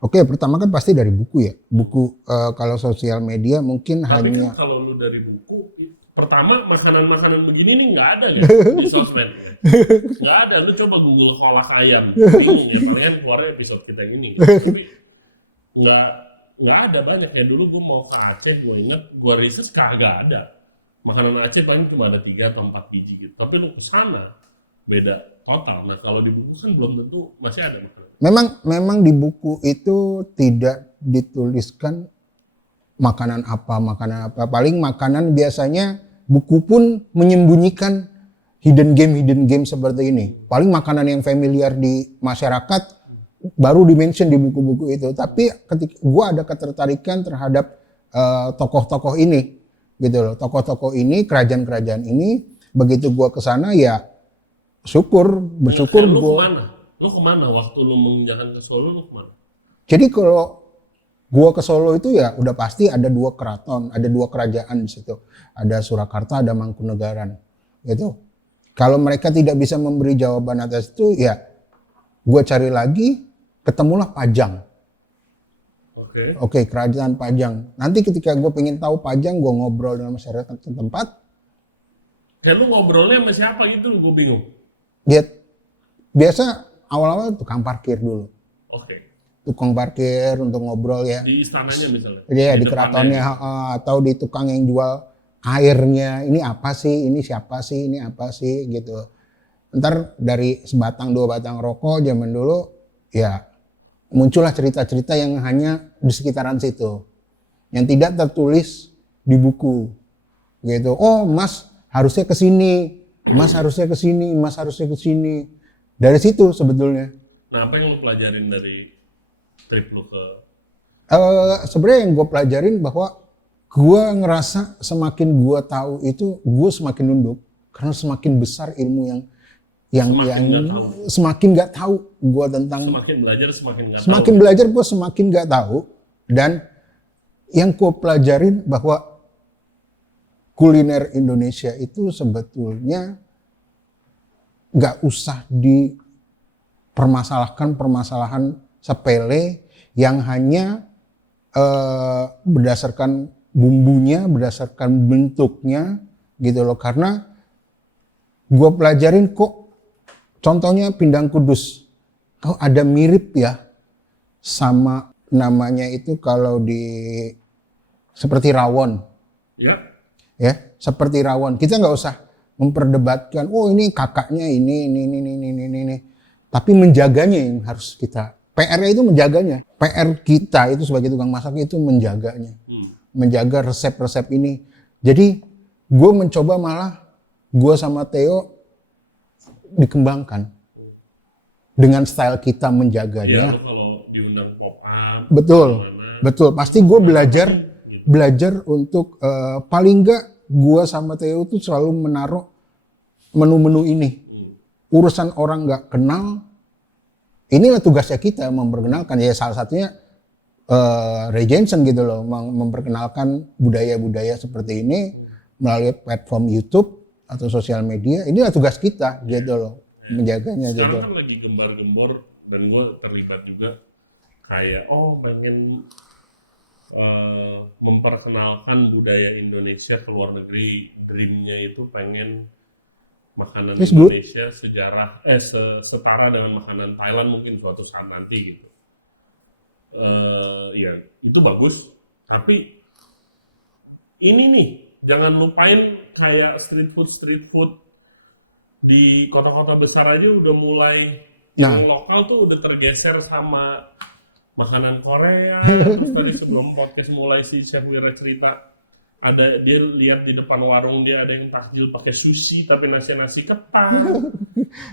Oke, pertama kan pasti dari buku ya. Buku kalau sosial media mungkin Tapi hanya. kan kalau lu dari buku, pertama makanan-makanan begini nih nggak ada kan di sosmed. Nggak ada. Lu coba Google kolak ayam, bingung ya. Palingan keluarnya episode kita ini. Tapi nggak ada banyak ya. Dulu gue mau ke Aceh, gue inget, gue research kagak ada. Makanan Aceh paling cuma ada 3 atau 4 biji gitu. Tapi lu kesana beda total. Nah kalau di buku kan belum tentu masih ada makanan. Memang di buku itu tidak dituliskan makanan apa. Paling makanan biasanya buku pun menyembunyikan hidden game seperti ini. Paling makanan yang familiar di masyarakat baru dimention di buku-buku itu. Tapi ketika gue ada ketertarikan terhadap tokoh-tokoh ini, gitu loh. Tokoh-tokoh ini, kerajaan-kerajaan ini, begitu gue kesana ya bersyukur Lu gue. kemana? Lu kemana waktu lu menginjakan ke Solo, lu kemana? Jadi kalau gua ke Solo itu ya udah pasti ada 2 keraton, ada 2 kerajaan di situ. Ada Surakarta, ada Mangkunegaran. Gitu. Kalau mereka tidak bisa memberi jawaban atas itu ya gua cari lagi, ketemulah Pajang. Oke, kerajaan Pajang. Nanti ketika gue pengen tahu Pajang, gue ngobrol dengan masyarakat setempat. Kayak lu ngobrolnya sama siapa gitu, gue bingung. Dia biasa awal-awal tukang parkir dulu. Oke. Tukang parkir untuk ngobrol ya. Di istananya misalnya. Iya, di depannya. keratonnya atau di tukang yang jual airnya. Ini apa sih? Ini siapa sih? Ini apa sih? Gitu. Ntar dari sebatang 2 batang rokok zaman dulu ya muncullah cerita-cerita yang hanya di sekitaran situ. Yang tidak tertulis di buku. Gitu. Oh, Mas harusnya ke sini. Mas harusnya ke sini. Mas harusnya ke sini. Dari situ sebetulnya. Nah, apa yang lu pelajarin dari trip lu ke... Sebenarnya yang gue pelajarin bahwa gue ngerasa semakin gue tahu itu, gue semakin nunduk. Karena semakin besar ilmu yang semakin nggak tahu gue tentang. Semakin belajar semakin nggak tahu. Semakin belajar gue semakin nggak tahu. Dan yang gue pelajarin bahwa kuliner Indonesia itu sebetulnya nggak usah dipermasalahkan permasalahan sepele yang hanya berdasarkan bumbunya, berdasarkan bentuknya gitu loh. Karena gue pelajarin kok contohnya pindang kudus. Kok ada mirip ya sama namanya itu kalau di seperti rawon. Ya. Ya, seperti rawon. Kita nggak usah memperdebatkan, oh ini kakaknya ini. Tapi menjaganya yang harus kita, PR-nya itu menjaganya. PR kita itu sebagai tukang masak itu menjaganya. Menjaga resep-resep ini. Jadi gue mencoba malah, gue sama Theo dikembangkan. Dengan style kita menjaganya. Iya, kalau diundang pop-up. Betul. Pasti gue belajar untuk paling enggak gue sama Theo tuh selalu menaruh menu-menu ini. Urusan orang nggak kenal, inilah tugasnya kita memperkenalkan. Ya salah satunya Ray Jensen gitu loh, memperkenalkan budaya-budaya seperti ini melalui platform YouTube atau sosial media. Inilah tugas kita gitu loh, menjaganya. Sekarang gitu. Kan lagi gembar-gembor dan gue terlibat juga kayak pengen memperkenalkan budaya Indonesia ke luar negeri. Dreamnya itu pengen makanan Indonesia setara dengan makanan Thailand mungkin suatu saat nanti gitu. Ya itu bagus, tapi ini nih jangan lupain kayak street food di kota-kota besar aja udah mulai yang lokal tuh udah tergeser sama makanan Korea. Terus tadi sebelum podcast mulai si Chef Wira cerita ada dia lihat di depan warung dia ada yang takjil pakai sushi tapi nasi ketan.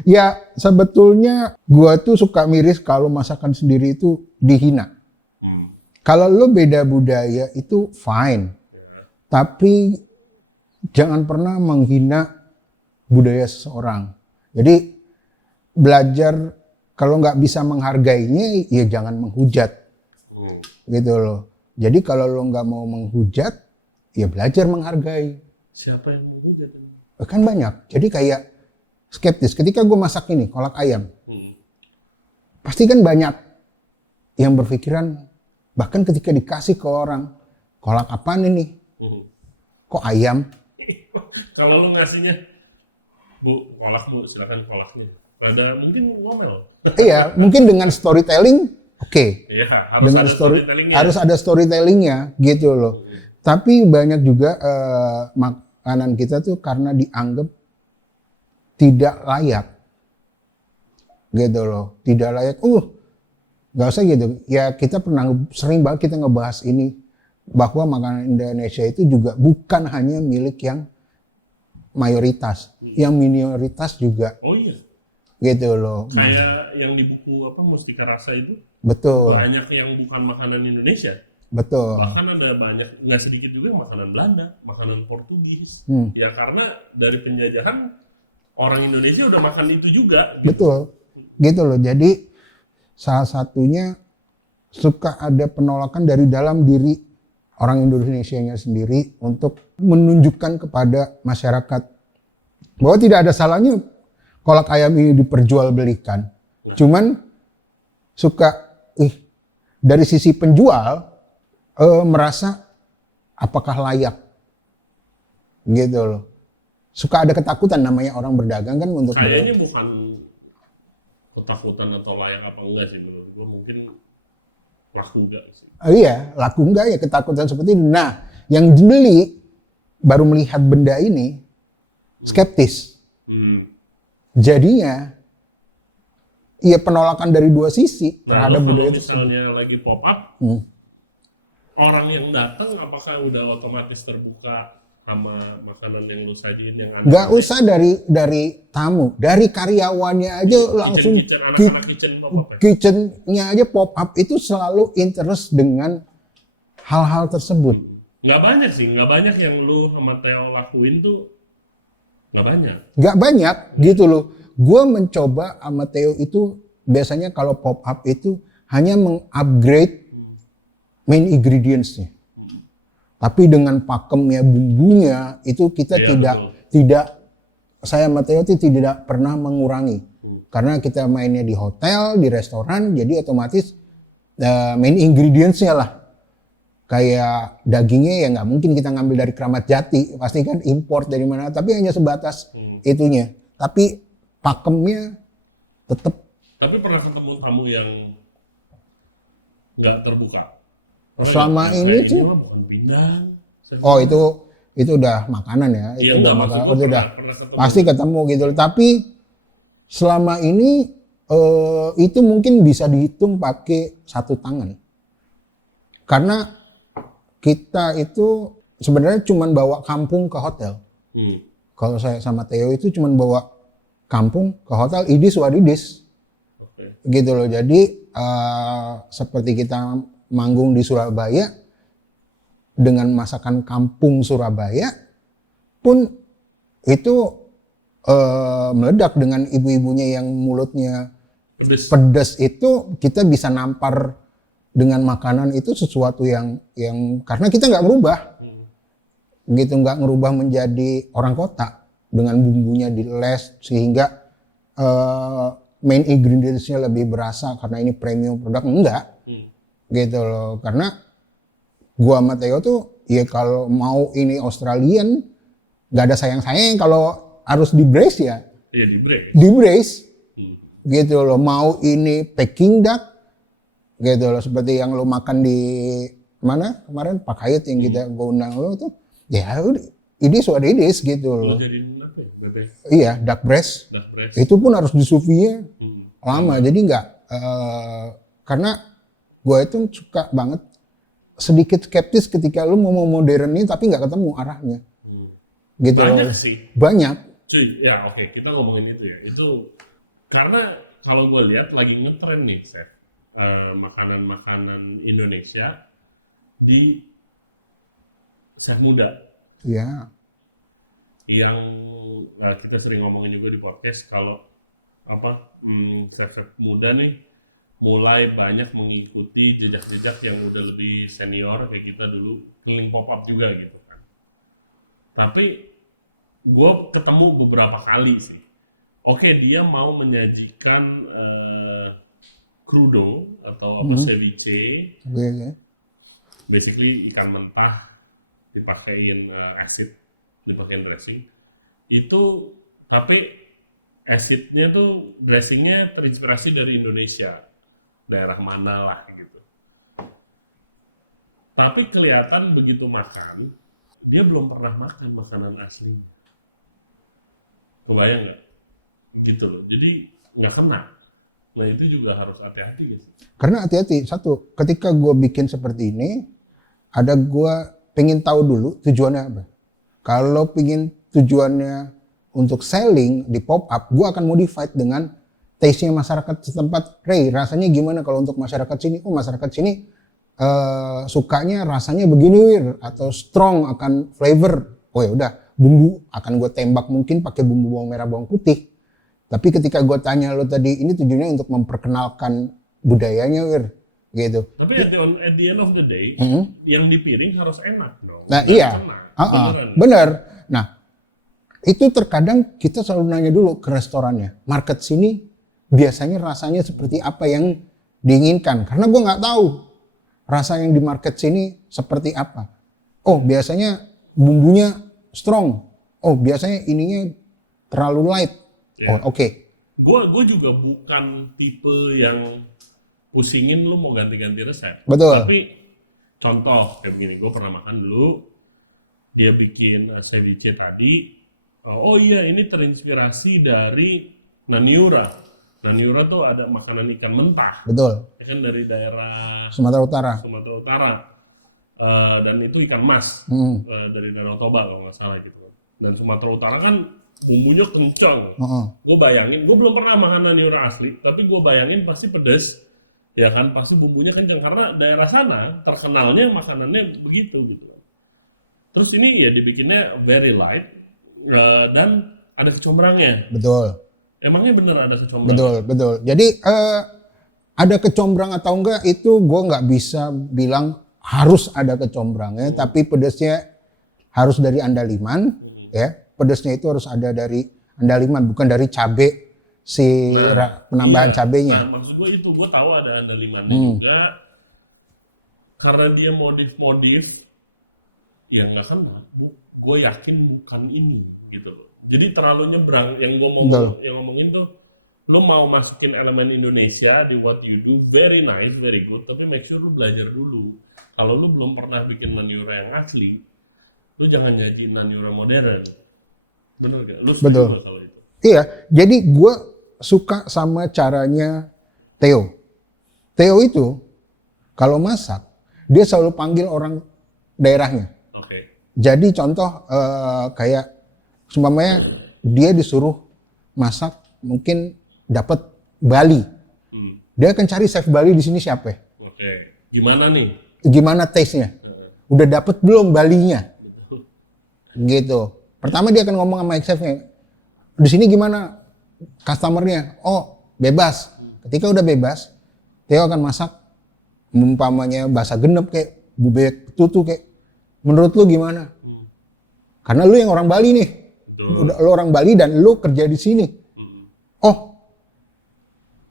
Ya sebetulnya gua tuh suka miris kalau masakan sendiri itu dihina. Kalau lo beda budaya itu fine, tapi jangan pernah menghina budaya seseorang. Jadi belajar kalau nggak bisa menghargainya ya jangan menghujat, gitu loh. Jadi kalau lo nggak mau menghujat ya belajar menghargai. Siapa yang menghujat? Kan banyak. Jadi kayak skeptis. Ketika gue masak ini kolak ayam, pasti kan banyak yang berpikiran, bahkan ketika dikasih ke orang, kolak apaan ini? Kok ayam? Kalau lu ngasihnya, Bu, kolak Bu, silakan kolaknya. Pada mungkin ngomel. Iya, mungkin dengan storytelling, oke. Iya, harus ada storytellingnya, gitu loh. Tapi banyak juga makanan kita tuh karena dianggap tidak layak, gitu loh. Tidak layak. Nggak usah gitu. Ya kita sering banget kita ngebahas ini bahwa makanan Indonesia itu juga bukan hanya milik yang mayoritas, yang minoritas juga Oh iya, gitu loh. kayak yang di buku apa Mustika Rasa itu Betul, banyak yang bukan makanan Indonesia. betul. Bahkan ada banyak, nggak sedikit juga yang makanan Belanda, makanan Portugis. Ya karena dari penjajahan orang Indonesia udah makan itu juga. Gitu. Betul, gitu loh. Jadi salah satunya suka ada penolakan dari dalam diri orang Indonesianya sendiri untuk menunjukkan kepada masyarakat bahwa tidak ada salahnya kolak ayam ini diperjualbelikan. Cuman suka dari sisi penjual merasa apakah layak, gitu loh. Suka ada ketakutan, namanya orang berdagang kan untuk Kayaknya bukan ketakutan atau layak apa enggak sih menurut gue, mungkin laku enggak sih. iya, laku enggak ya, ketakutan seperti itu. Nah, yang beli baru melihat benda ini skeptis. Jadinya ya penolakan dari dua sisi terhadap Kalau budaya tersebut. misalnya lagi pop up, orang yang datang apakah udah otomatis terbuka sama makanan yang lu sajiin yang aneh? Nggak usah dari tamu, dari karyawannya aja langsung kitchen, anak-anak kitchen pop up ya? kitchennya aja pop up itu selalu interest dengan hal-hal tersebut. Nggak banyak sih, nggak banyak yang lu sama Theo lakuin tuh, nggak banyak. Nggak banyak gitu loh. Gue mencoba sama Theo itu biasanya kalau pop up itu hanya mengupgrade main ingredients-nya. Tapi dengan pakemnya, bumbunya itu kita tidak saya sama Theo itu tidak pernah mengurangi. Karena kita mainnya di hotel, di restoran, jadi otomatis main ingredients-nya lah. Kayak dagingnya ya nggak mungkin kita ngambil dari Kramat Jati, pasti kan import dari mana, tapi hanya sebatas itunya. Tapi pakemnya tetap. Tapi pernah ketemu tamu yang nggak terbuka? Selama ini sih. Bukan pindang. Oh itu udah makanan ya, itu udah makanan, itu udah pasti ketemu gitu. Tapi selama ini itu mungkin bisa dihitung pakai satu tangan. Karena kita itu sebenarnya cuma bawa kampung ke hotel. Kalau saya sama Theo itu cuma bawa kampung ke hotel, idis wadidis. Gitu loh. Jadi seperti kita manggung di Surabaya dengan masakan kampung Surabaya pun itu meledak dengan ibu-ibunya yang mulutnya pedas itu, kita bisa nampar dengan makanan itu sesuatu yang karena kita nggak ngerubah gitu, nggak ngerubah menjadi orang kota dengan bumbunya diles sehingga main ingredients-nya lebih berasa karena ini premium produk, enggak gitu loh. Karena gua sama Theo tuh ya kalau mau ini Australian nggak ada sayang-sayang, kalau harus di brace ya iya di brace gitu loh. Mau ini Peking duck gitu loh, seperti yang lo makan di mana kemarin Pak Hayat yang kita undang lo tuh, ya ini sudah idis gitu loh. Jadiin apa ya? Bebek. Iya, duck breast. Itu pun harus di sous vide lama. Jadi nggak karena gue itu suka banget sedikit skeptis ketika lu mau modernin tapi nggak ketemu arahnya. Gitu Banyak loh. sih. Banyak. Cuy, ya oke, kita ngomongin itu ya. Itu karena kalau gue lihat lagi ngetren nih, Seth. Makanan-makanan Indonesia di chef muda. Ya. Yang kita sering ngomongin juga di podcast, kalau chef muda nih mulai banyak mengikuti jejak-jejak yang udah lebih senior kayak kita dulu keliling pop up juga gitu kan. Tapi gue ketemu beberapa kali sih. Oke, dia mau menyajikan crudo atau ceviche. Basically ikan mentah dipakein acid, dipakein dressing. Itu tapi acidnya tuh dressingnya terinspirasi dari Indonesia, daerah mana lah gitu. Tapi kelihatan begitu makan, dia belum pernah makan makanan aslinya. Kebayang nggak? Gitu loh. Jadi nggak kena. Nah itu juga harus hati-hati gitu. Karena hati-hati, satu, ketika gue bikin seperti ini, ada gue pengen tahu dulu tujuannya apa. Kalau pengen tujuannya untuk selling di pop up, gue akan modified dengan taste-nya masyarakat setempat. Ray, rasanya gimana kalau untuk masyarakat sini? Oh, masyarakat sini sukanya rasanya begini, Wir, atau strong akan flavor. Oh ya udah, bumbu akan gue tembak mungkin pakai bumbu bawang merah, bawang putih. Tapi ketika gue tanya lo tadi, ini tujuannya untuk memperkenalkan budayanya, Wir, gitu. Tapi at the end of the day, yang di piring harus enak dong. Nah Nggak iya, beneran. bener. Nah itu terkadang kita selalu nanya dulu ke restorannya, market sini biasanya rasanya seperti apa yang diinginkan. Karena gue nggak tahu rasa yang di market sini seperti apa. Oh biasanya bumbunya strong. Oh biasanya ininya terlalu light. Yeah. Oh oke. Gue juga bukan tipe yang pusingin lu mau ganti-ganti resep. Betul. Tapi contoh kayak begini, gue pernah makan dulu, dia bikin ceviche tadi. Oh iya, ini terinspirasi dari Naniura. Naniura tuh ada makanan ikan mentah. Betul. Ya kan dari daerah Sumatera Utara. Sumatera Utara. Dan itu ikan mas dari Danau Toba kalau nggak salah gitu. Dan Sumatera Utara kan bumbunya kencang. Gue bayangin, gue belum pernah makan Naniura asli, tapi gue bayangin pasti pedes. Ya kan, pasti bumbunya kencang karena daerah sana terkenalnya makanannya begitu gitu. Terus ini ya dibikinnya very light dan ada kecombrangnya. Betul. Emangnya bener ada kecombrang? Betul. Jadi ada kecombrang atau enggak itu gue nggak bisa bilang harus ada kecombrangnya, tapi pedesnya harus dari andaliman, ya. Pedesnya itu harus ada dari andaliman, bukan dari cabe penambahan cabenya. Nah, maksud gue itu, gue tahu ada andalimannya juga, karena dia modif-modif, ya nggak kena. Gue yakin bukan ini gitu loh. Jadi terlalu nyebrang. Yang gue mau ngomongin tuh, lo mau masukin elemen Indonesia di what you do, very nice, very good, tapi make sure lo belajar dulu. Kalau lo belum pernah bikin Naniura yang asli, lo jangan nyajiin Naniura modern. Bener gak? Lo setuju gak kalau itu? Iya, jadi gue suka sama caranya Theo. Theo itu kalau masak, dia selalu panggil orang daerahnya. Jadi contoh kayak seumpamanya dia disuruh masak mungkin dapat Bali. Dia akan cari chef Bali di sini siapa? Gimana nih? Gimana taste-nya? Udah dapat belum Balinya? Gitu. Pertama dia akan ngomong sama chefnya. Di sini gimana customer-nya? Oh, bebas. Ketika udah bebas, Theo akan masak umpamanya bahasa genep kayak bubek tutu kayak. Menurut lu gimana? Karena lu yang orang Bali nih. Udah lu orang Bali dan lu kerja di sini. Oh.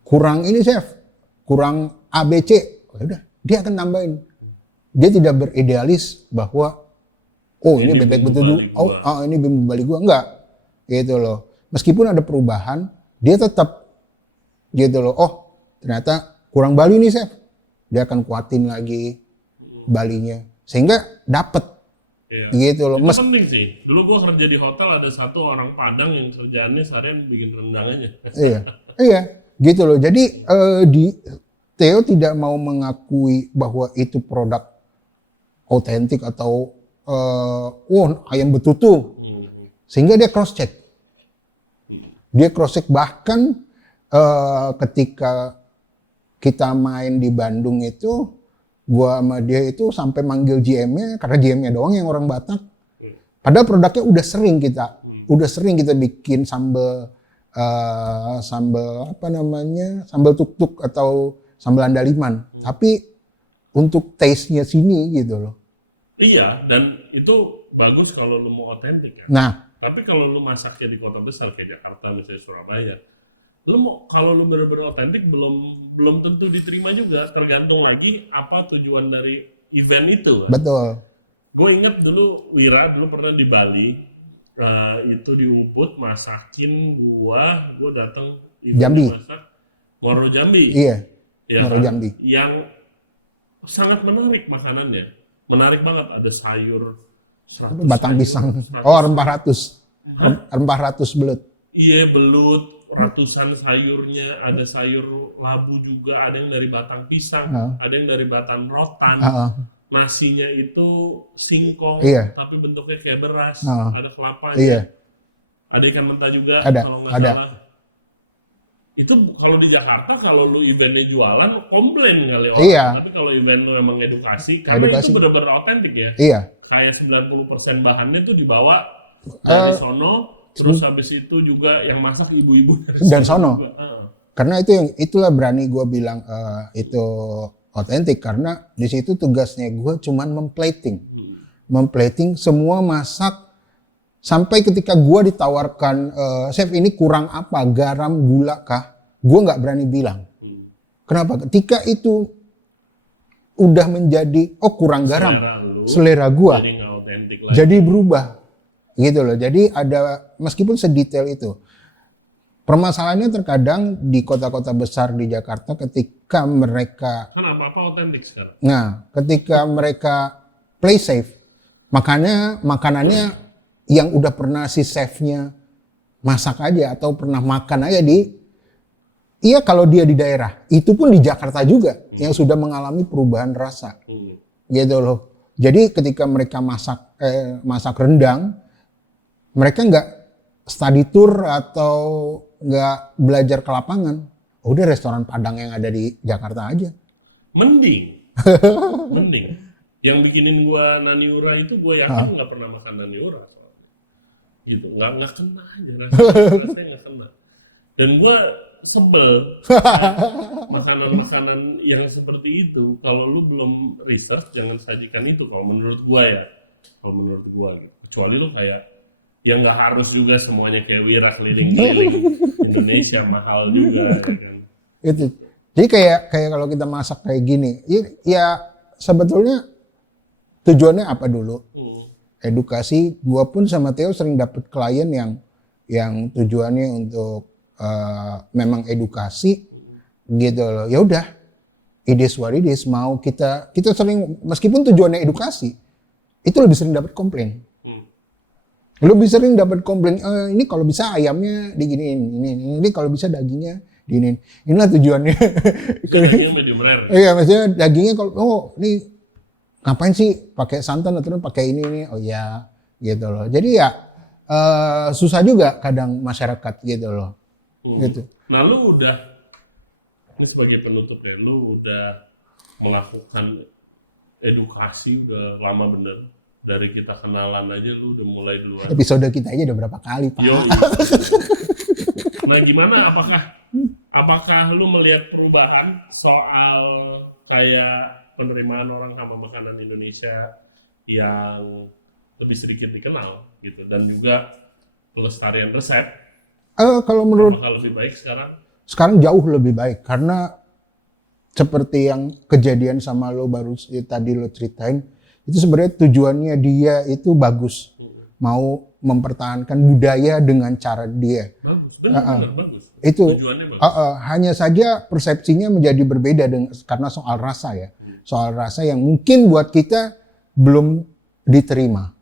Kurang ini, chef. Kurang ABC. Oh, udah, dia akan tambahin. Dia tidak beridealis bahwa ini bebek betul. Ini bumbu Bali gua, enggak. Gitu loh. Meskipun ada perubahan, dia tetap gitu loh. Oh, ternyata kurang Bali nih, chef. Dia akan kuatin lagi Balinya. Sehingga dapat gitu loh. Itu penting sih. Dulu gua kerja di hotel, ada satu orang Padang yang kerjaannya seharian bikin rendang aja. Iya, gitu loh. Jadi Theo tidak mau mengakui bahwa itu produk otentik atau ayam betutu. Sehingga dia cross check. Dia cross check bahkan ketika kita main di Bandung itu, gua sama dia itu sampai manggil GM-nya karena GM-nya doang yang orang Batak. Padahal produknya udah sering kita bikin sambal sambal tuk-tuk atau sambal andaliman. Tapi untuk taste-nya sini gitu loh. Iya, dan itu bagus kalau lu mau otentik kan. Nah, tapi kalau lu masaknya di kota besar kayak Jakarta misalnya Surabaya, kalau lu bener-bener otentik belum tentu diterima juga, tergantung lagi apa tujuan dari event itu kan? Betul. Gue ingat dulu Wira pernah di Bali, itu di Ubud masakin gue datang itu Jambi. masak Moro Jambi. Iya. Ya Moro kan? Jambi. Yang sangat menarik makanannya, menarik banget, ada sayur 100 batang pisang. Rempah ratus belut. Iya, belut, ratusan sayurnya, ada sayur labu juga, ada yang dari batang pisang, ada yang dari batang rotan. nasinya itu singkong, Iya. tapi bentuknya kayak beras, Oh. ada kelapanya, Iya, ada ikan mentah juga, Ada, kalau nggak ada. salah. Itu kalau di Jakarta kalau lu eventnya jualan komplain kali orang. Iya. Tapi kalau event lu emang edukasi, karena Edukasi. itu benar-benar otentik ya. iya. Kayak 90% bahannya tuh dibawa dari sono, terus habis itu juga yang masak ibu-ibu Dan sono. juga. Karena itulah berani gue bilang itu otentik, karena di situ tugasnya gue cuman memplating semua masak, sampai ketika gue ditawarkan chef ini kurang apa, garam, gula kah, gue nggak berani bilang. Kenapa? Ketika itu udah menjadi kurang garam, selera gue Jadi nggak otentik lagi. jadi berubah gitu loh. Jadi ada, meskipun sedetail itu. Permasalahannya terkadang di kota-kota besar di Jakarta ketika mereka Kan apa-apa otentik sekarang. ketika mereka play safe, makanannya yang udah pernah si chefnya masak aja atau pernah makan aja kalau dia di daerah, itu pun di Jakarta juga yang sudah mengalami perubahan rasa. Gitu loh. Jadi ketika mereka masak rendang, mereka nggak study tour atau nggak belajar ke lapangan. Udah restoran Padang yang ada di Jakarta aja. Mending. Yang bikinin gua naniura itu gue yakin nggak pernah makan naniura. Gitu, nggak kena aja rasanya nggak kena. Dan gua sebel makanan-makanan yang seperti itu. Kalau lu belum research, jangan sajikan itu. Kalau menurut gua gitu. Kecuali lu kayak, ya nggak harus juga semuanya kayak Wira keliling-keliling Indonesia, mahal juga ya kan. Itu. Jadi kayak kalau kita masak kayak gini, ya sebetulnya tujuannya apa dulu? Edukasi. Gua pun sama Theo sering dapet klien yang tujuannya untuk memang edukasi gitu loh. Ya udah, it is what it is. Mau kita sering, meskipun tujuannya edukasi, itu lebih sering dapat komplain. Lebih sering dapat komplain, ini kalau bisa ayamnya diginiin, ini kalau bisa dagingnya diginiin. Inilah tujuannya. Dagingnya medium rare. Iya, maksudnya dagingnya kalau ini ngapain sih pakai santan atau pakai ini? Oh ya, gitu loh. Jadi ya susah juga kadang masyarakat gitu loh. Gitu. Nah, lu udah, ini sebagai penutup ya, lu udah melakukan edukasi udah lama bener. Dari kita kenalan aja lu udah mulai duluan. Episode kita aja udah berapa kali, Pak? Yo, nah, gimana? Apakah lu melihat perubahan soal kayak penerimaan orang sama makanan Indonesia yang lebih sedikit dikenal gitu, dan juga pelestarian resep? Kalau menurut Apakah lebih baik sekarang? Sekarang jauh lebih baik, karena seperti yang kejadian sama lo baru tadi lo ceritain, itu sebenarnya tujuannya dia itu bagus, mau mempertahankan budaya dengan cara dia. Bagus, benar bagus. Itu tujuannya bagus. hanya saja persepsinya menjadi berbeda karena soal rasa ya, soal rasa yang mungkin buat kita belum diterima,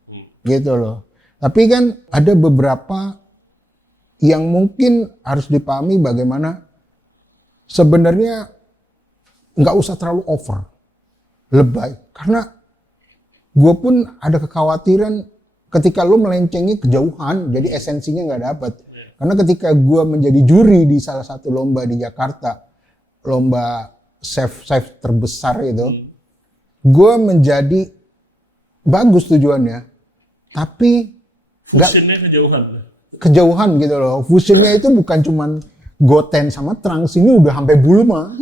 gitu loh. Tapi kan ada beberapa yang mungkin harus dipahami bagaimana sebenarnya nggak usah terlalu over, lebay, karena gue pun ada kekhawatiran ketika lo melencengnya kejauhan, jadi esensinya nggak dapet. Karena ketika gue menjadi juri di salah satu lomba di Jakarta, lomba chef terbesar itu, gue menjadi bagus tujuannya, tapi nggak Fusionnya kejauhan gitu loh. Fusionnya itu bukan cuman Goten sama Trunks, ini udah sampai Bulma.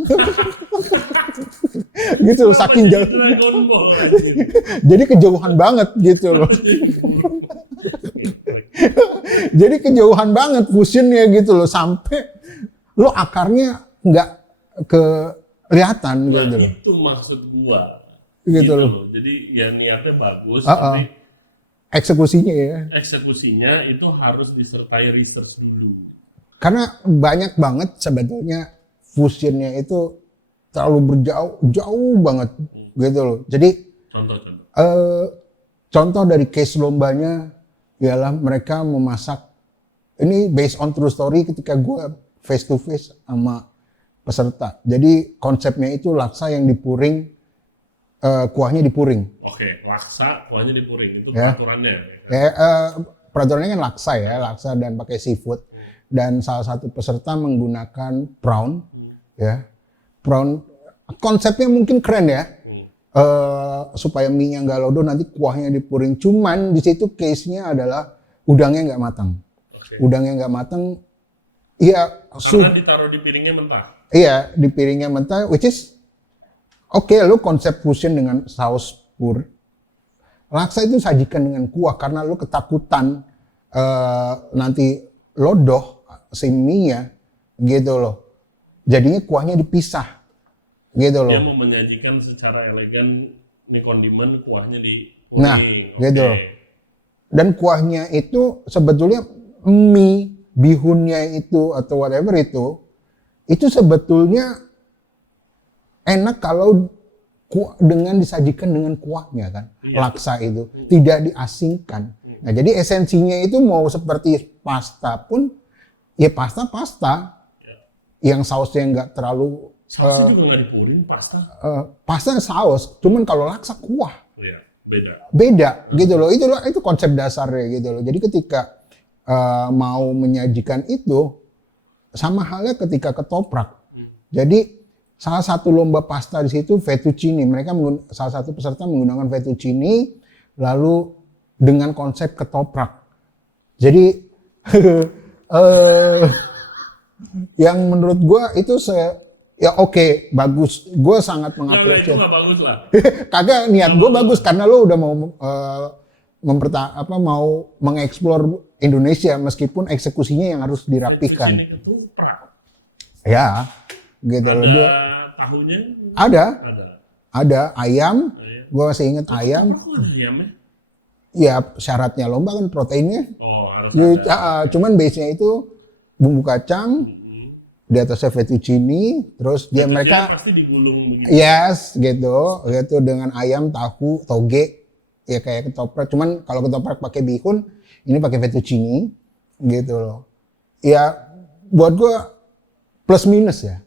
Gitu loh, saking jauh. Dragon Ball. Jadi kejauhan banget gitu loh. Jadi kejauhan banget fusionnya gitu loh, sampai lo akarnya nggak kelihatan gitu loh. Itu maksud gua. Gitu loh. Jadi ya niatnya bagus, tapi eksekusinya ya. Eksekusinya itu harus disertai research dulu. Karena banyak banget sebetulnya fusionnya itu terlalu jauh banget gitu loh. Jadi contoh dari case lombanya ialah mereka memasak, ini based on true story ketika gue face to face sama peserta. Jadi konsepnya itu laksa yang dipuring kuahnya dipuring. Oke, laksa kuahnya dipuring itu Ya. peraturannya. Peraturannya kan laksa dan pakai seafood. Dan salah satu peserta menggunakan prawn, ya. Prawn konsepnya mungkin keren ya. Supaya mie-nya nggak lodoh, nanti kuahnya dipuring. Cuman di situ case-nya adalah udangnya nggak matang. Oke. Udangnya nggak matang, iya. Karena ditaruh di piringnya mentah. Iya, di piringnya mentah, which is oke, lu konsep fusion dengan saus pur. Laksa itu sajikan dengan kuah karena lu ketakutan nanti lodoh si mie-nya gitu loh. Jadinya kuahnya dipisah gitu Dia loh. mau menyajikan secara elegan mie kondimen, kuahnya di Nah, kuning. gitu. Oke. Dan kuahnya itu sebetulnya mie, bihunnya itu atau whatever itu sebetulnya enak kalau dengan disajikan dengan kuahnya kan. Iya. Laksa itu tidak diasingkan. Nah, jadi esensinya itu mau seperti pasta pun ya pasta yang sausnya nggak terlalu Sausnya juga nggak dipuring, pasta. pasta saus, cuman kalau laksa kuah. Iya, beda. Beda gitu loh. Itu konsep dasarnya gitu loh. Jadi ketika mau menyajikan itu sama halnya ketika ketoprak. Jadi salah satu lomba pasta di situ fettuccine. Mereka salah satu peserta menggunakan fettuccine lalu dengan konsep ketoprak. Jadi yang menurut gua itu ya oke, bagus. Gue sangat Nggak, itu mengapresiasi. nggak bagus lah. Kagak, niat gue bagus karena lo udah mau mau mengeksplor Indonesia meskipun eksekusinya yang harus dirapikan. Sini ketoprak. Ya, gitu loh. Ada Dia tahunya? ada Ada. ayam. Gue masih inget ayam. Ketoprak kok ada ayamnya? Ya syaratnya lomba kan proteinnya. Oh, harus Ya, ada. cuman base-nya itu bumbu kacang, di atasnya fettuccine, terus dia Fettuccine mereka pasti digulung begitu. yes gitu dengan ayam, tahu, toge, ya kayak ketoprak. Cuman kalau ketoprak pakai bihun, ini pakai fettuccine, gitu loh. Ya buat gua plus minus ya.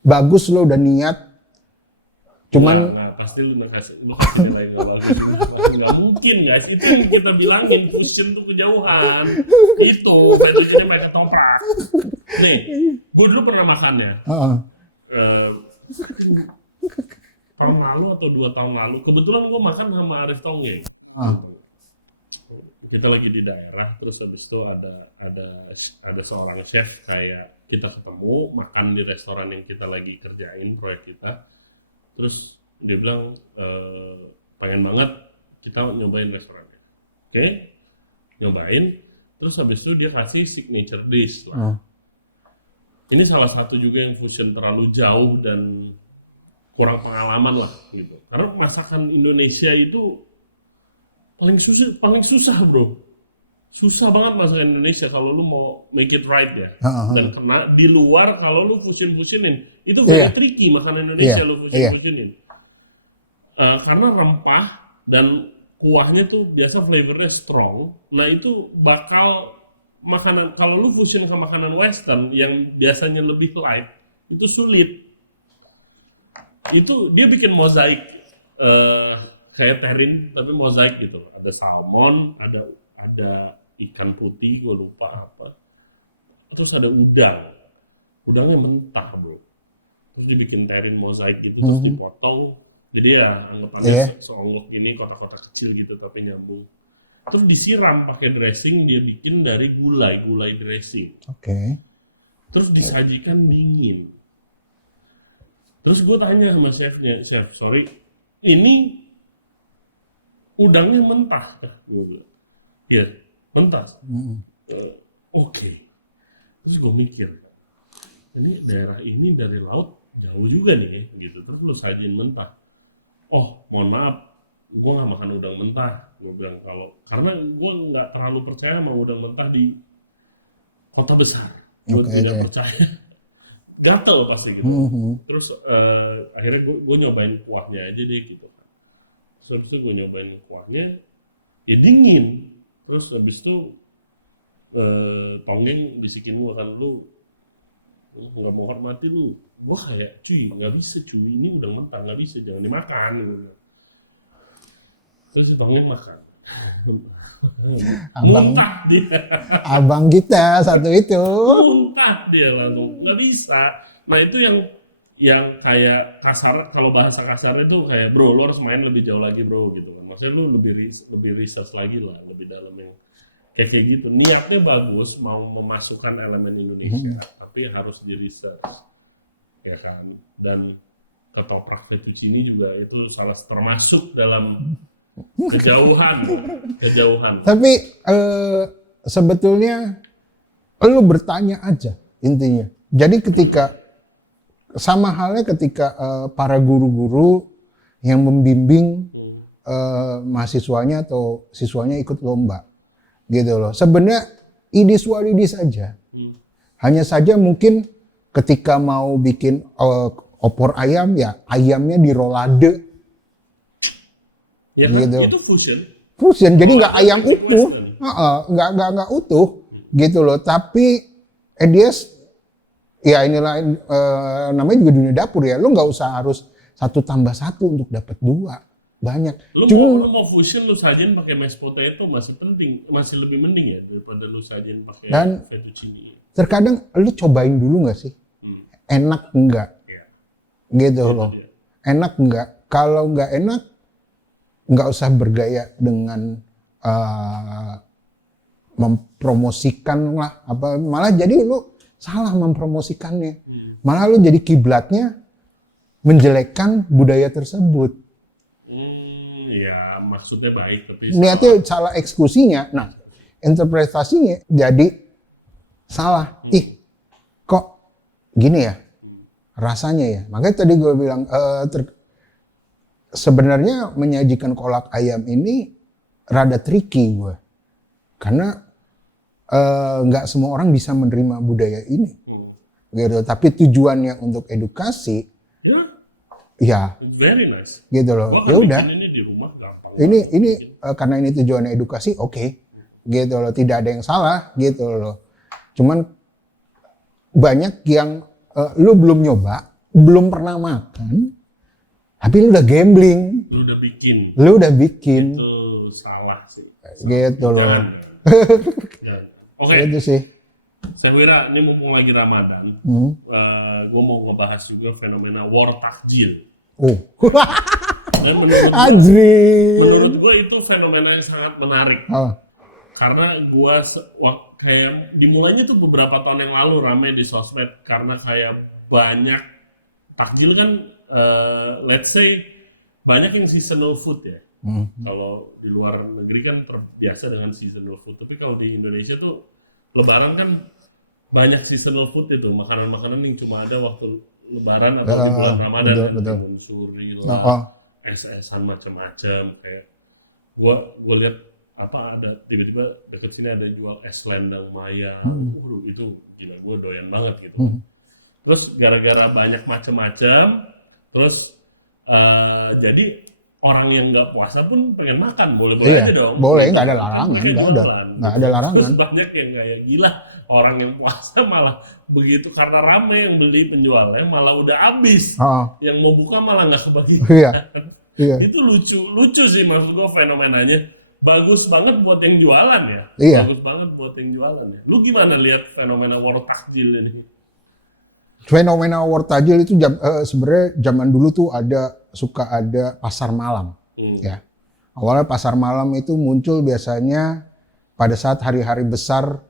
Bagus lo udah niat, cuman Nah, pasti lu kasih nilai nggak bagus. Nggak mungkin guys, itu yang kita bilangin fusion tuh kejauhan. Itu fettuccine pakai ketoprak. Nih, gue dulu pernah makannya. Tahun lalu atau 2 tahun lalu, kebetulan gue makan sama Arif Tonggeng. Kita lagi di daerah, terus habis itu ada seorang chef kayak kita ketemu makan di restoran yang kita lagi kerjain proyek kita. Terus dia bilang pengen banget kita nyobain restorannya. Oke, nyobain. Terus habis itu dia kasih signature dish lah. Ini salah satu juga yang fusion terlalu jauh dan kurang pengalaman lah gitu. Karena masakan Indonesia itu paling susah bro. Susah banget masakan Indonesia kalau lu mau make it right ya. Dan kena di luar kalau lu fusionin itu very tricky makanan Indonesia lu fusionin. Karena rempah dan kuahnya tuh biasa flavornya strong. Nah itu bakal makanan kalau lu fusion ke makanan western yang biasanya lebih light itu sulit. Itu dia bikin mozaik kayak terin tapi mozaik gitu. Ada salmon, ada ikan putih, gue lupa apa. Terus ada udangnya mentah bro. Terus dibikin terin mozaik gitu, terus dipotong. Jadi ya anggapannya seonggok ini kotak-kotak kecil gitu tapi nyambung. Terus disiram pakai dressing, dia bikin dari gulai dressing. Oke. Terus disajikan dingin. Terus gue tanya sama chefnya, chef sorry, ini udangnya mentah kah? Gue bilang, iya mentah. Oke. Terus gue mikir, ini daerah ini dari laut jauh juga nih, gitu. Terus lu sajin mentah. Oh, mohon maaf, gue nggak makan udang mentah. Gue bilang karena gue nggak terlalu percaya sama udang mentah di kota besar. Gue tidak percaya. Gatel pasti gitu. Terus akhirnya gue nyobain kuahnya aja deh gitu kan. Terus habis itu gue nyobain kuahnya, ya dingin. Terus habis itu Tonggeng bisikin gue kan, lu nggak mau hormati lu. Gue kayak cuy nggak bisa cuy, ini udah mentah nggak bisa, jangan dimakan. Terus bangun makan. Abang, Muntah dia. abang kita satu itu. Muntah dia langsung. Nggak bisa. Nah itu yang kayak kasar, kalau bahasa kasar itu kayak bro lo harus main lebih jauh lagi bro gitu kan. Maksudnya lu lebih research lagi lah, lebih dalam yang kayak gitu. Niatnya bagus mau memasukkan elemen Indonesia, tapi harus di research ya kan. Dan ketoprak fettuccine juga itu salah termasuk dalam kejauhan. Tapi sebetulnya lu bertanya aja intinya. Jadi ketika sama halnya ketika para guru-guru yang membimbing mahasiswanya atau siswanya ikut lomba gitu loh. Sebenarnya idis walidis saja. Hanya saja mungkin ketika mau bikin opor ayam ya ayamnya dirolade. Ya kan Gitu. itu Fusion, jadi nggak Oh, ayam itu utuh, Western. nggak utuh gitu loh. Tapi dia ya inilah namanya juga dunia dapur ya. Lu nggak usah harus 1+1 untuk dapat 2 banyak. Lu mau fusion lu sajin pakai mashed potato masih lebih mending ya daripada lu sajin pakai Dan fettuccine. terkadang lu cobain dulu nggak sih? Enak enggak? Ya, Gitu loh. dia. Enak enggak? Kalau nggak enak, nggak usah bergaya dengan mempromosikan lah apa, malah jadi lu salah mempromosikannya, malah lu jadi kiblatnya menjelekkan budaya tersebut. Ya maksudnya baik tapi Niatnya salah eksekusinya, nah interpretasinya jadi salah. Ih kok gini ya rasanya ya, makanya tadi gue bilang sebenarnya menyajikan kolak ayam ini rada tricky gue. Karena nggak semua orang bisa menerima budaya ini. Gitu. Tapi tujuannya untuk edukasi, ya ya very nice. gitu loh. Gua Ya kan udah. bikin ini di rumah gampang. Ini karena ini tujuannya edukasi, oke. Gitu loh. Tidak ada yang salah gitu loh. Cuman banyak yang lu belum nyoba, belum pernah makan, tapi lu udah gambling. Lu udah bikin. Lu udah bikin. Itu salah sih. Gitu loh. Jangan. Jangan. Oke, Itu sih. saya kira ini mumpung lagi Ramadan, gue mau ngebahas juga fenomena war takjil. Oh. Dan menurut Adri. gue itu fenomena yang sangat menarik. Oh. Karena gue kayak dimulainya tuh beberapa tahun yang lalu rame di sosmed karena kayak banyak takjil kan, let's say banyak yang seasonal food ya. Kalau di luar negeri kan terbiasa dengan seasonal food, tapi kalau di Indonesia tuh Lebaran kan banyak seasonal food itu, makanan-makanan yang cuma ada waktu Lebaran atau di bulan Ramadan, betul, kan, betul. timun suri Oh. lah, es-esan macam-macam. Kayak gue lihat apa ada tiba-tiba deket sini ada jual es lendang maya, itu gila, gue doyan banget gitu. Terus gara-gara banyak macam-macam, terus jadi orang yang nggak puasa pun pengen makan, boleh-boleh Iya, aja dong. boleh, nggak ada larangan, Pakai nggak ada. jualan. Nggak ada larangan. Terus banyak yang kayak gila, orang yang puasa malah begitu karena rame yang beli penjualnya malah udah habis. Oh. Yang mau buka malah nggak kebagian. Iya. Iya. Itu lucu sih maksud gue fenomenanya. Bagus banget buat yang jualan ya. Iya. Bagus banget buat yang jualan ya. Lu gimana lihat fenomena war takjil ini? Fenomena war takjil itu sebenarnya zaman dulu tuh suka ada pasar malam. Ya. Awalnya pasar malam itu muncul biasanya pada saat hari-hari besar